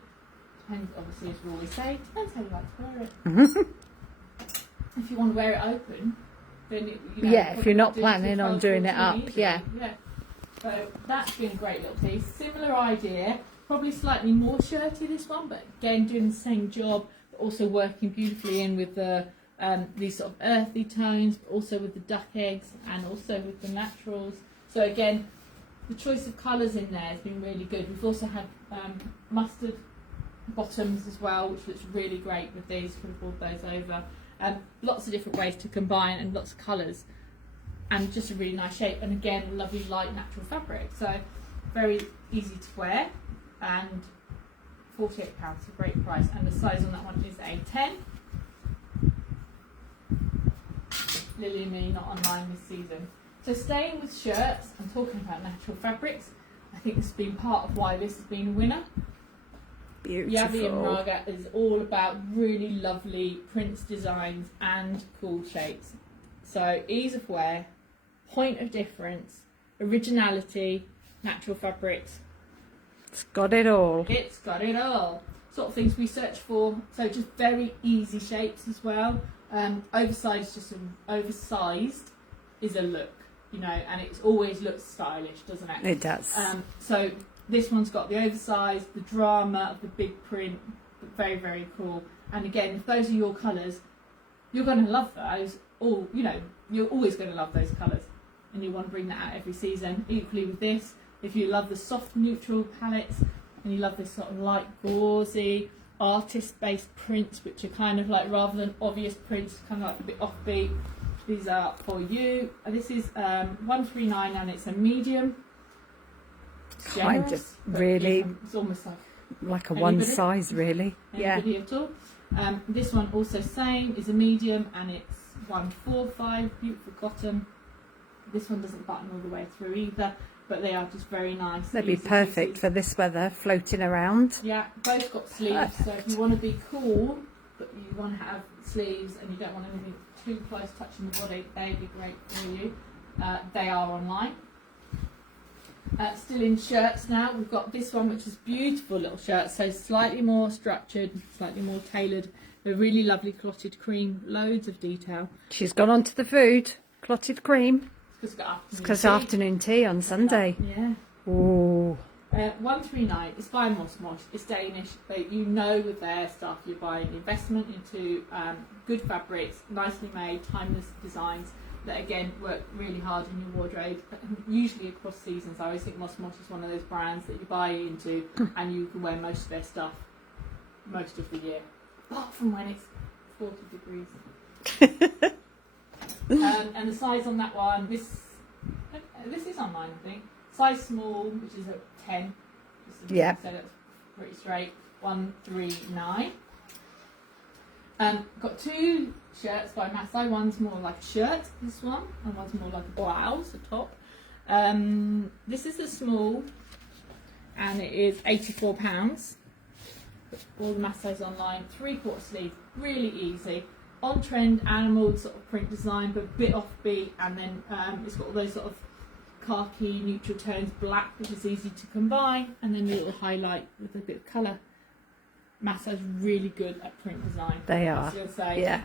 Depends, obviously, as we always say, depends how you like to wear it. If you want to wear it open, then if you're not planning on doing it up, easily. Yeah. So that's been a great little piece. Similar idea, probably slightly more shirty this one, but again doing the same job, but also working beautifully in with the these sort of earthy tones, but also with the duck eggs and also with the naturals. So again, the choice of colours in there has been really good. We've also had mustard bottoms as well, which looks really great with these. Could have brought those over. Lots of different ways to combine and lots of colours, and just a really nice shape, and again lovely light natural fabric, so very easy to wear, and £48, a great price, and the size on that one is a 10. Lily and me not online this season. So staying with shirts and talking about natural fabrics, I think this has been part of why this has been a winner. Beautiful. Yavi and Raga is all about really lovely prints, designs and cool shapes. So ease of wear, point of difference, originality, natural fabrics. It's got it all. It's got it all. Sort of things we search for. So just very easy shapes as well. Oversized is a look, and it always looks stylish, doesn't it? It does. So this one's got the oversized, the drama of the big print, very, very cool. And again, if those are your colours, you're going to love those. Or, you're always going to love those colours. And you want to bring that out every season. Equally with this, if you love the soft neutral palettes, and you love this sort of light gauzy, artist-based prints, which are kind of like, rather than obvious prints, kind of like a bit offbeat, these are for you. This is 139 and it's a medium. Kind of, really. It's almost like a one size, really. Anybody at all. This one also same, is a medium, and it's 145, beautiful cotton. This one doesn't button all the way through either, but they are just very nice. They'd be perfect pieces for this weather, floating around. Yeah, both got sleeves, so if you want to be cool, but you want to have sleeves and you don't want anything too close touching the body, they'd be great for you. They are online. Still in shirts now, we've got this one, which is beautiful little shirt, so slightly more structured, slightly more tailored. They're really lovely clotted cream, loads of detail. She's gone on to the food, clotted cream. It's because afternoon tea on Sunday. Yeah. Ooh. 139, it's by Moss. It's Danish, but with their stuff you're buying investment into good fabrics, nicely made, timeless designs that again work really hard in your wardrobe, usually across seasons. I always think Moss is one of those brands that you buy into and you can wear most of their stuff most of the year, apart from when it's 40 degrees. And the size on that one, this is online, I think. Size small, which is a 10. Yeah. So that's pretty straight. 139. Got two shirts by Masai. One's more like a shirt, this one, and one's more like a blouse, a top. This is a small, and it is £84. All the Masai's online. 3/4 sleeve, really easy. On trend animal sort of print design, but a bit offbeat, and then it's got all those sort of khaki neutral tones, black, which is easy to combine, and then a little highlight with a bit of colour. Masai's really good at print design. They are. I was gonna say, yeah.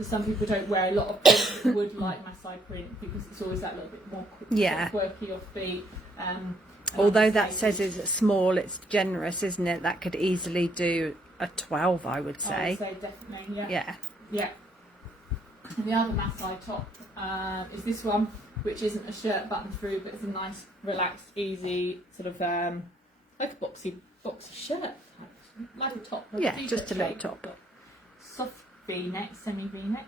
Some people don't wear a lot of print that would like Masai print because it's always that little bit more quirky, offbeat. Although that says it's small, it's generous, isn't it? That could easily do a 12, I would say. I would say definitely, yeah. Yeah. Yeah. And the other Masai top is this one, which isn't a shirt button through, but it's a nice, relaxed, easy sort of like a boxy shirt, like a top. Like a just a little top. Soft V-neck, semi V-neck.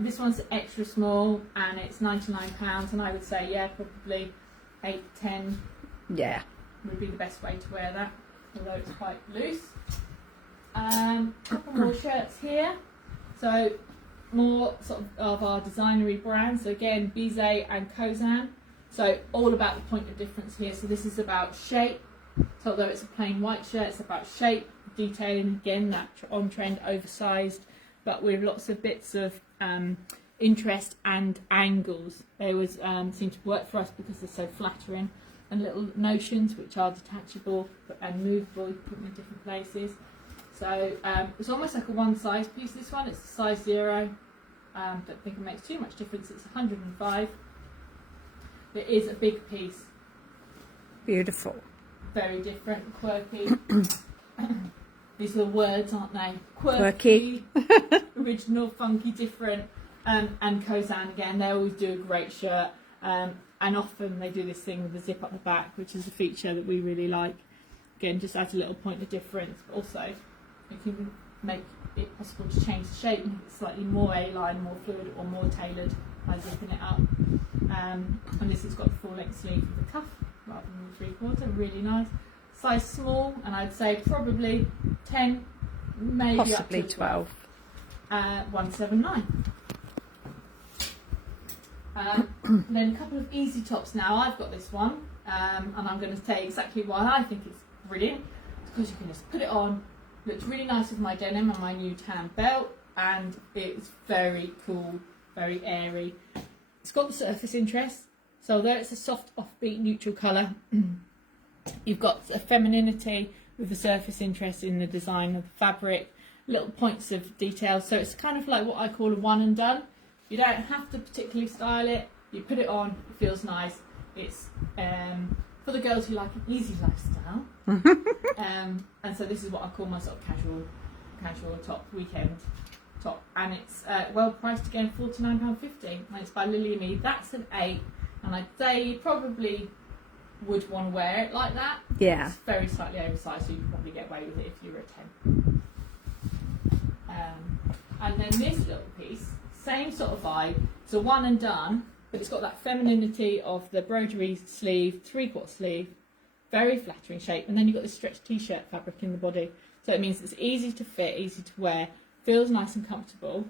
This one's extra small, and it's £99, and I would say probably 8 to 10. Yeah. Would be the best way to wear that. although it's quite loose. Couple more shirts here. So more sort of our designery brands. So again, Bizet and Kozan. So all about the point of difference here. So this is about shape. So although it's a plain white shirt, it's about shape, detailing, again, that on-trend, oversized, but with lots of bits of interest and angles. They always seem to work for us because they're so flattering. And little notions which are detachable and movable, you can put them in different places. So it's almost like a one-size piece, this one. It's a size 0. Don't think it makes too much difference. It's 105. It is a big piece. Beautiful. Very different, quirky. These are the words, aren't they? Quirky. Original, funky, different. And Kozan, again, they always do a great shirt. And often they do this thing with the zip up the back, which is a feature that we really like. Again, just adds a little point of difference. But also, it can make it possible to change the shape, make it slightly more A-line, more fluid, or more tailored by zipping it up. And this has got the full-length sleeve with the cuff rather than the 3/4. Really nice. Size small, and I'd say probably 10, maybe possibly up to 12. 179. Then a couple of easy tops now. I've got this one, and I'm going to say exactly why I think it's brilliant. It's because you can just put it on. Looks really nice with my denim and my new tan belt, and it's very cool, very airy. It's got the surface interest, so although it's a soft, offbeat, neutral colour, you've got a femininity with the surface interest in the design of the fabric, little points of detail. So it's kind of like what I call a one and done. You don't have to particularly style it. You put it on, it feels nice. It's for the girls who like an easy lifestyle. And so this is what I call my sort of casual top, weekend top. And it's well priced again, £49.50. And it's by Lily and Me. That's an 8. And I'd say you probably would want to wear it like that. Yeah. It's very slightly oversized, so you could probably get away with it if you were a 10. And then this little piece, same sort of vibe. It's a one and done, but it's got that femininity of the broderie sleeve, 3/4 sleeve, very flattering shape, and then you've got this stretched t-shirt fabric in the body. So it means it's easy to fit, easy to wear, feels nice and comfortable,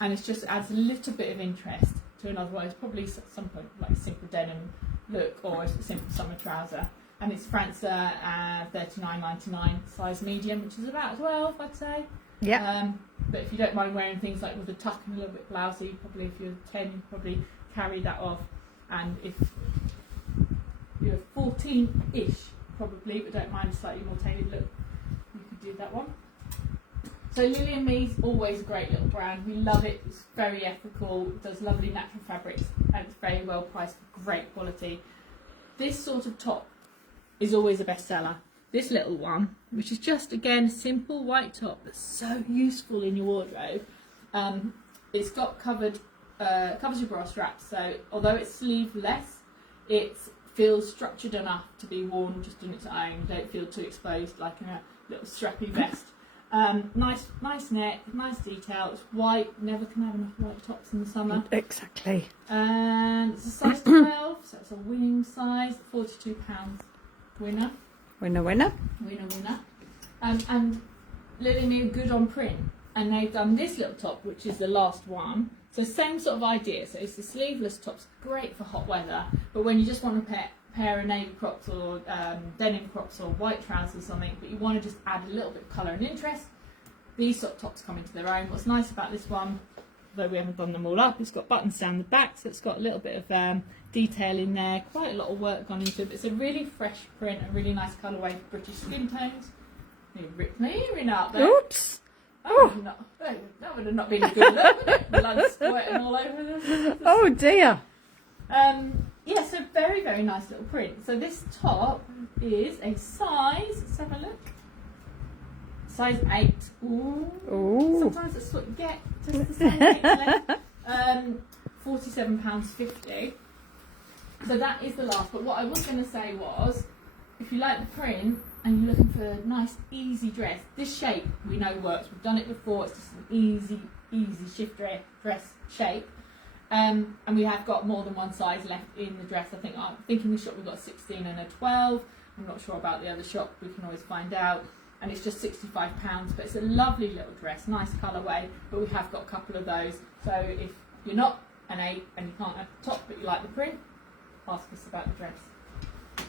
and it just adds a little bit of interest to an otherwise probably some point like simple denim look or a simple summer trouser. And it's Franca $39.99 size medium, which is about 12, I'd say. Yeah. But if you don't mind wearing things like with a tuck and a little bit blousy, probably if you're 10, you probably carry that off. And if you're 14-ish, probably, but don't mind a slightly more tailored look, you could do that one. So Lily and Me's always a great little brand. We love it. It's very ethical. It does lovely natural fabrics, and it's very well priced, great quality. This sort of top is always a bestseller. This little one, which is just again a simple white top that's so useful in your wardrobe. It's got covers your bra straps, so although it's sleeveless, it feels structured enough to be worn just on its own. Don't feel too exposed like in a little strappy vest. Nice neck, nice detail. It's white. Never can have enough white tops in the summer. Exactly. And it's a size 12, so it's a winning size. £42 winner. Winner. And Lily Me are good on print, and they've done this little top, which is the last one. So same sort of idea. So it's the sleeveless tops, great for hot weather, but when you just want to pair of navy crops or denim crops or white trousers or something, but you want to just add a little bit of colour and interest, these sort of tops come into their own. What's nice about this one, though we haven't done them all up, it's got buttons down the back, so it's got a little bit of detail in there, quite a lot of work gone into it, but it's a really fresh print, a really nice colourway for British skin tones. You ripped my earring out there. Oops. That would have not been a good look, would it? Blood squirting all over this. Oh dear. Yeah, so very, very nice little print. So this top is a size, let's have a look, size 8. Ooh. Sometimes that's what you get, just the size 8 left. £47.50. So that is the last. But what I was going to say was, if you like the print and you're looking for a nice, easy dress, this shape we know works. We've done it before. It's just an easy shift dress shape. And we have got more than one size left in the dress. I think in the shop we've got a 16 and a 12. I'm not sure about the other shop, we can always find out. And it's just £65, but it's a lovely little dress, nice colourway, but we have got a couple of those. So if you're not an 8 and you can't have the top but you like the print, ask us about the dress.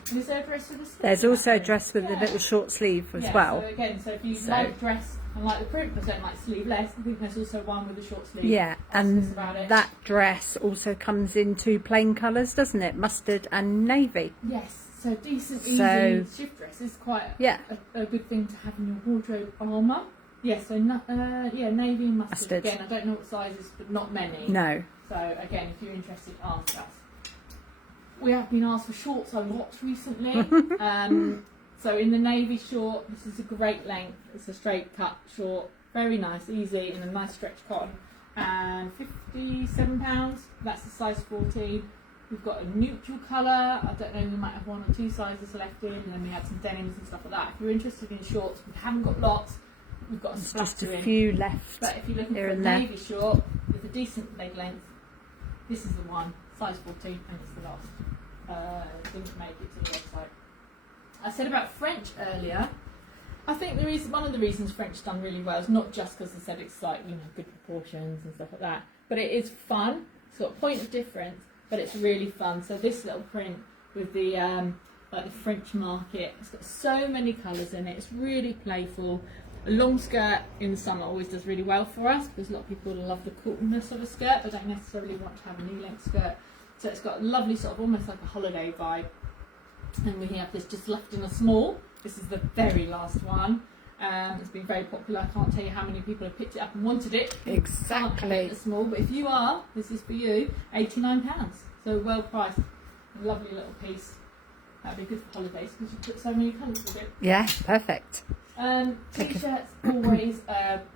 And is there a dress with a sleeve? There's also a dress with a little short sleeve as well. So again, so if you like dress and like the print but don't like sleeveless, I think there's also one with a short sleeve. Yeah, and that dress also comes in 2 plain colours, doesn't it? Mustard and navy. Yes. So decent, easy shift dress is quite a good thing to have in your wardrobe armour. Yeah, so navy and mustard. Again, I don't know what sizes, but not many. No. So again, if you're interested, ask us. We have been asked for shorts a lot recently. So in the navy short, this is a great length. It's a straight cut short, very nice, easy, in a nice stretch cotton, and £57. That's the size 14. We've got a neutral colour. I don't know, we might have 1 or 2 sizes left in, and then we have some denims and stuff like that. If you're interested in shorts, we haven't got lots. We've got just a few left. But if you're looking for a navy short with a decent leg length, this is the one, size 14, and it's the last. Didn't make it to the website. I said about French earlier. I think there is one of the reasons French done really well is not just because I said it's like, you know, good proportions and stuff like that, but it is fun. It's got a point of difference, but it's really fun. So this little print with the like the French market, it's got so many colours in it. It's really playful. A long skirt in the summer always does really well for us because a lot of people love the coolness of a skirt, but don't necessarily want to have a knee-length skirt. So it's got a lovely sort of almost like a holiday vibe. And we have this just left in a small. This is the very last one. It's been very popular. I can't tell you how many people have picked it up and wanted it. Exactly. The small, but if you are, this is for you. £89. So well priced. A lovely little piece. That'd be good for holidays because you put so many colours with it. Yeah, perfect. T-shirts, always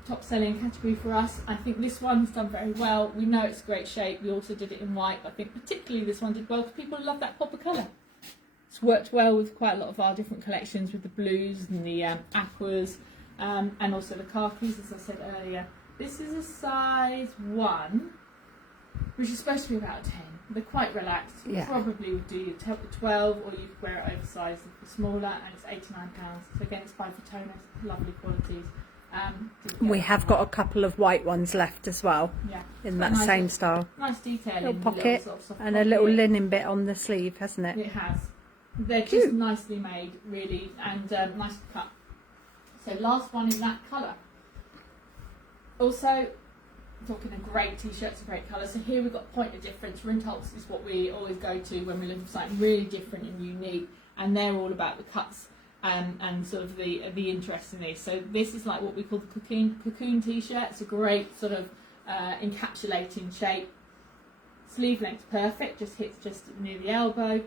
top selling category for us. I think this one's done very well. We know it's a great shape. We also did it in white. I think particularly this one did well because people love that pop of colour. It's worked well with quite a lot of our different collections with the blues and the aquas and also the khakis, as I said earlier. This is a size 1, which is supposed to be about 10. They're quite relaxed. You probably would do your 12, or you could wear it oversized if you're smaller, and it's £89. So again, it's by Vitona, lovely qualities. We have got a couple of white ones left as well, in that nice same style. Nice detail little in pocket the little sort of and a little linen bit on the sleeve, hasn't it? It has. They're just nicely made, really, and nice to cut. So last one in that colour. Also, talking of great t-shirts and great colours. So here we've got point of difference. Rintops is what we always go to when we're looking for something really different and unique, and they're all about the cuts and sort of the interest in these. So this is like what we call the cocoon t-shirt. It's a great sort of encapsulating shape. Sleeve length perfect, just hits just near the elbow.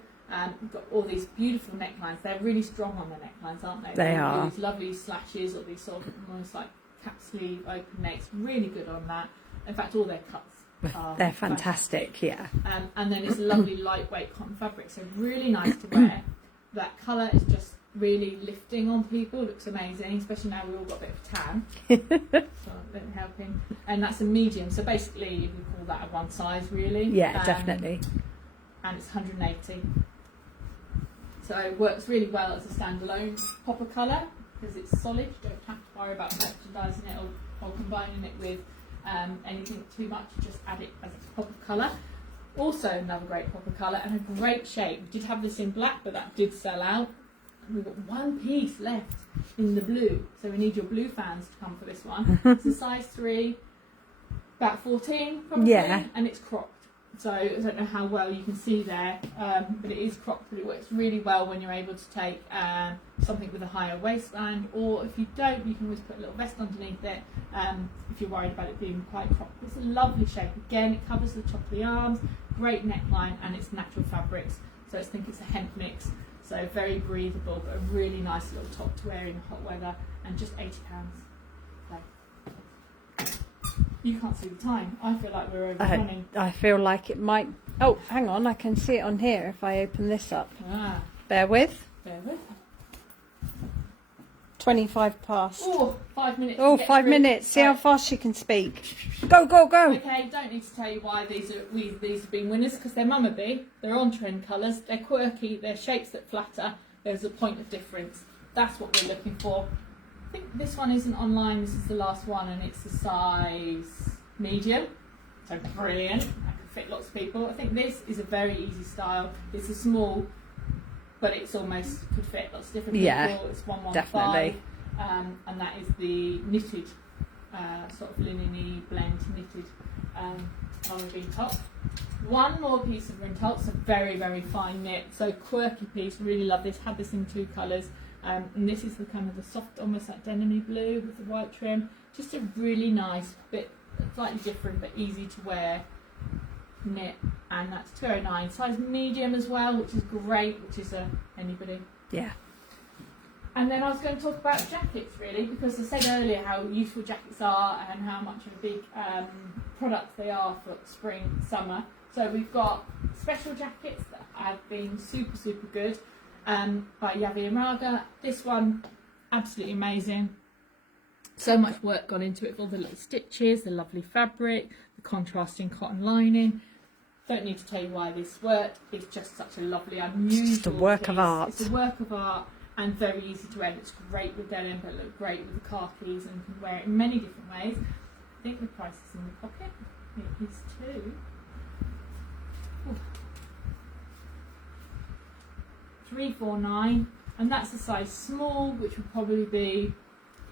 We've got all these beautiful necklines. They're really strong on the necklines, aren't they? They are. These lovely slashes or these sort of almost like cap sleeve open necks. Really good on that. In fact, all their cuts are they're fantastic. Yeah. And then it's a lovely lightweight cotton fabric, so really nice to wear. That colour is just really lifting on people. Looks amazing, especially now we've all got a bit of tan. So let me help him. And that's a medium. So basically, we call that a one size, really. Yeah, definitely. And it's 180. So it works really well as a standalone pop of colour because it's solid. You don't have to worry about merchandising it or combining it with anything too much. Just add it as a pop of colour. Also another great pop of colour and a great shape. We did have this in black, but that did sell out. And we've got one piece left in the blue. So we need your blue fans to come for this one. It's a size 3, about 14 probably, and it's cropped. So I don't know how well you can see there, but it is cropped, but it works really well when you're able to take something with a higher waistband, or if you don't, you can always put a little vest underneath it if you're worried about it being quite cropped. It's a lovely shape. Again, it covers the top of the arms, great neckline, and it's natural fabrics. So I think it's a hemp mix, so very breathable, but a really nice little top to wear in hot weather, and just £80. You can't see the time. I feel like we're over running. I feel like it might... Oh, hang on. I can see it on here if I open this up. Bear with. 25 past. Oh, 5 minutes. Oh, 5 minutes. See how fast she can speak. Go, go, go. Okay, don't need to tell you why these have been winners, because they're Mama B. They're on trend colours. They're quirky. They're shapes that flatter. there's a point of difference. That's what we're looking for. I think this one isn't online, this is the last one, and it's the size medium. So brilliant, that can fit lots of people. I think this is a very easy style. It's a small, but it's almost could fit lots of different people. It's 115. Definitely. And that is the knitted, sort of linen-y blend knitted Mama B top. One more piece of Orientique, a very, very fine knit, so quirky piece, really love this, had this in 2 colours, and this is the kind of the soft, almost like denim-y blue with the white trim, just a really nice, bit slightly different but easy to wear knit, and that's 209, size medium as well, which is great, which is anybody. Yeah. And then I was going to talk about jackets really, because I said earlier how useful jackets are and how much of a big product they are for spring, summer. So we've got special jackets that have been super, super good by Yavi Amaga. This one, absolutely amazing. So much work gone into it with all the little stitches, the lovely fabric, the contrasting cotton lining. Don't need to tell you why this worked. It's just such a lovely, unusual It's just a work piece. of art. It's a work of art. And very easy to wear. It's great with denim, but look great with the khakis, and you can wear it in many different ways. I think the price is in the pocket. It is too. $349, and that's a size small, which would probably be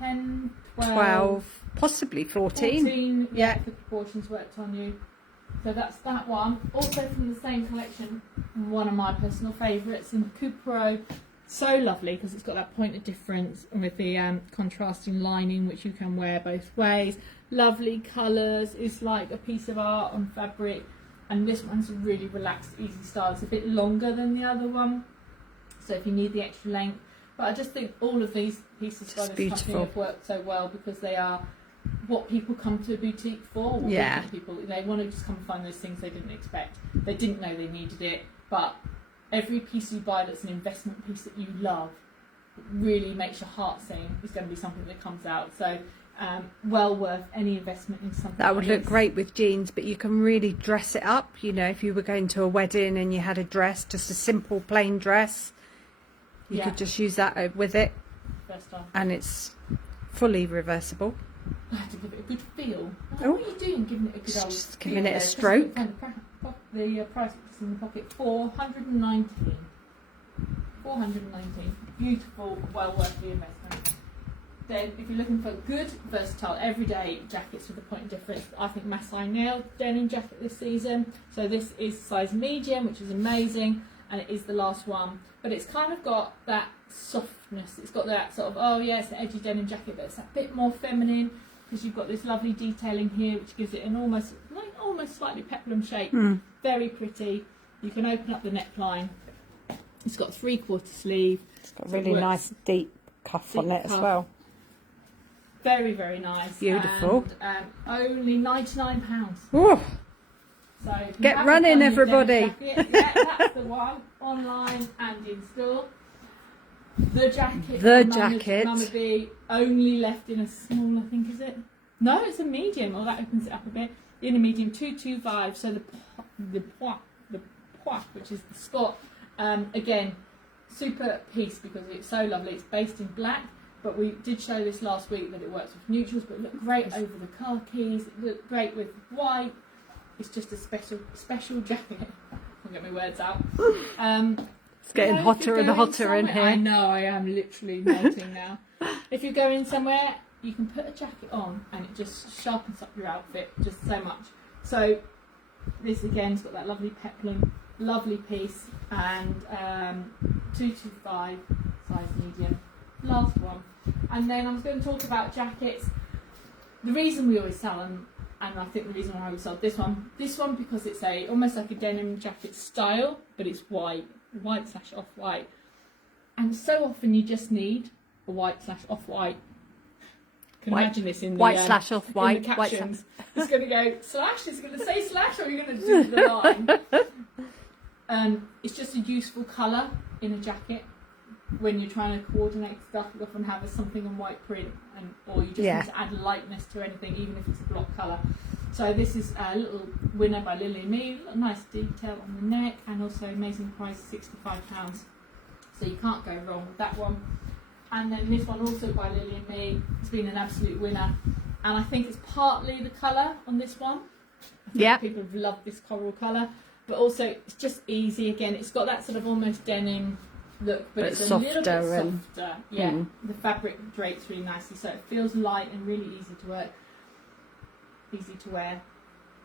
10, 12, possibly 14. Yeah, if the proportions worked on you. So that's that one. Also from the same collection, one of my personal favourites in Cupro. So lovely because it's got that point of difference with the contrasting lining, which you can wear both ways. Lovely colours. It's like a piece of art on fabric, and this one's a really relaxed, easy style. It's a bit longer than the other one, so if you need the extra length. But I just think all of these pieces by this company have worked so well because they are what people come to a boutique for. Yeah. People, they want to just come and find those things they didn't expect. They didn't know they needed it, but every piece you buy that's an investment piece that you love really makes your heart sing. It's going to be something that comes out. So well worth any investment in something. That would look great with jeans, but you can really dress it up. You know, if you were going to a wedding and you had a dress, just a simple plain dress, you could just use that with it. First time. And it's fully reversible. I have to give it a good feel. What are you doing giving it a good old Just giving it a Just stroke. The price is in the pocket, $419. Beautiful, well worth the investment. Then if you're looking for good, versatile, everyday jackets with a point of difference, I think Masai nailed denim jacket this season. So this is size medium, which is amazing, and it is the last one. But it's kind of got that softness. It's got that sort of, oh yeah, it's an edgy denim jacket, but it's a bit more feminine because you've got this lovely detailing here, which gives it an almost slightly peplum shape. Very pretty. You can open up the neckline. It's got 3/4 sleeve. It's got a really nice deep cuff on it as well. Very, very nice. Beautiful. And only £99. Ooh. So if you Get haven't running, done your everybody. denim jacket, yeah, that's the one, online and in store. The jacket. The from jacket. Mama B, only left in a small, I think, is it? No, it's a medium. Well, that opens it up a bit. In a medium, 225. So the pois, which is the spot. Again, super piece because it's so lovely. It's based in black, but we did show this last week that it works with neutrals, but it looked great over the khakis. It looked great with white. It's just a special jacket. I'll get my words out. It's getting hotter and hotter in here. I know, I am literally melting now. If you're going somewhere, you can put a jacket on and it just sharpens up your outfit just so much. So this again's got that lovely peplum, lovely piece, and 225 size medium. Last one. And then I was going to talk about jackets. The reason we always sell them, and I think the reason why we sold this one because it's almost like a denim jacket style, but it's white / off-white, and so often you just need a white / off-white. Can imagine this in the white / off-white. in the captions. It's going to go slash. It's going to say slash, or you're going to do the line. It's just a useful colour in a jacket. When you're trying to coordinate stuff, you often have something on white print, or you just need to add lightness to anything, even if it's a block colour. So this is a little winner by Lily and Me. A nice detail on the neck, and also amazing price, £65. So you can't go wrong with that one. And then this one also by Lily and Me has been an absolute winner. And I think it's partly the colour on this one. I think people have loved this coral colour. But also it's just easy. Again, it's got that sort of almost denim look, but it's a little bit softer. Yeah, the fabric drapes really nicely. So it feels light and really easy to wear.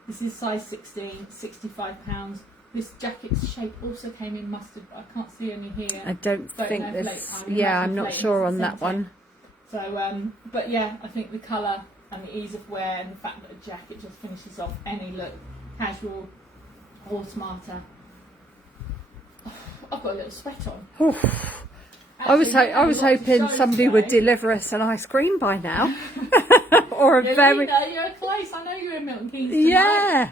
This is size 16, £65. This jacket's shape also came in mustard, but I can't see any here. I don't think this. I'm not sure on that one. So, but yeah, I think the colour and the ease of wear and the fact that a jacket just finishes off any look, casual or smarter. I've got a little sweat on. Actually, I was hoping somebody would deliver us an ice cream by now. Or a very. You're close. I know you're in Milton Keynes tonight.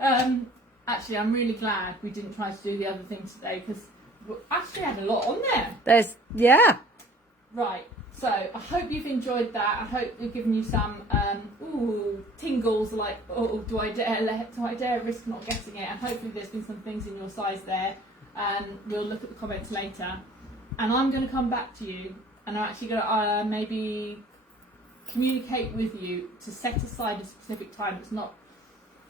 Yeah. Actually, I'm really glad we didn't try to do the other things today because we actually had a lot on there. Right. So I hope you've enjoyed that. I hope we've given you some tingles like, oh, do I dare risk not getting it? And hopefully there's been some things in your size there. We'll look at the comments later. And I'm going to come back to you and I'm actually going to maybe communicate with you to set aside a specific time. It's not,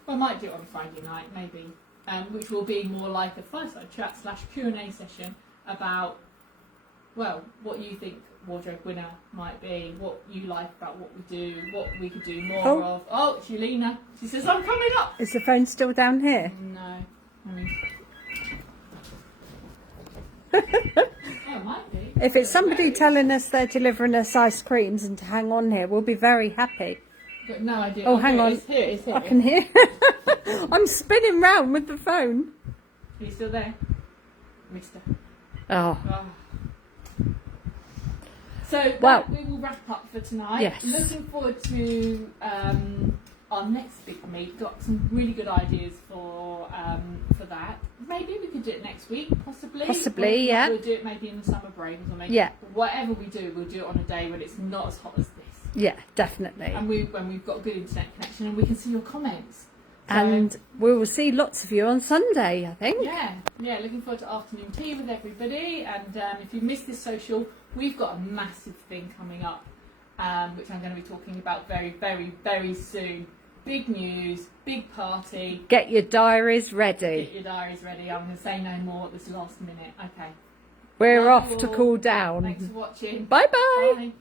I might do it on Friday night maybe, which will be more like a fireside chat / Q&A session about, well, what you think wardrobe winner might be, what you like about what we do, what we could do more of. Oh, it's Yelena. She says, I'm coming up. Is the phone still down here? No. It might be. If it's somebody telling us they're delivering us ice creams and to hang on here, we'll be very happy. But no idea. Oh, hang on. It's here. I can hear. I'm spinning round with the phone. Are you still there? Mister. Oh. So we will wrap up for tonight. Yes. Looking forward to our next big meet. Got some really good ideas for that. Maybe we could do it next week, possibly. Yeah. We'll do it maybe in the summer break or maybe. Yeah. Whatever we do, we'll do it on a day when it's not as hot as this. Yeah, definitely. And when we've got a good internet connection and we can see your comments. So, and we will see lots of you on Sunday, I think. Yeah, looking forward to afternoon tea with everybody. And if you missed this social, we've got a massive thing coming up, which I'm going to be talking about very, very, very soon. Big news, big party. Get your diaries ready. I'm going to say no more at this last minute. Okay. We're off to cool down. Thanks for watching. Bye-bye. Bye.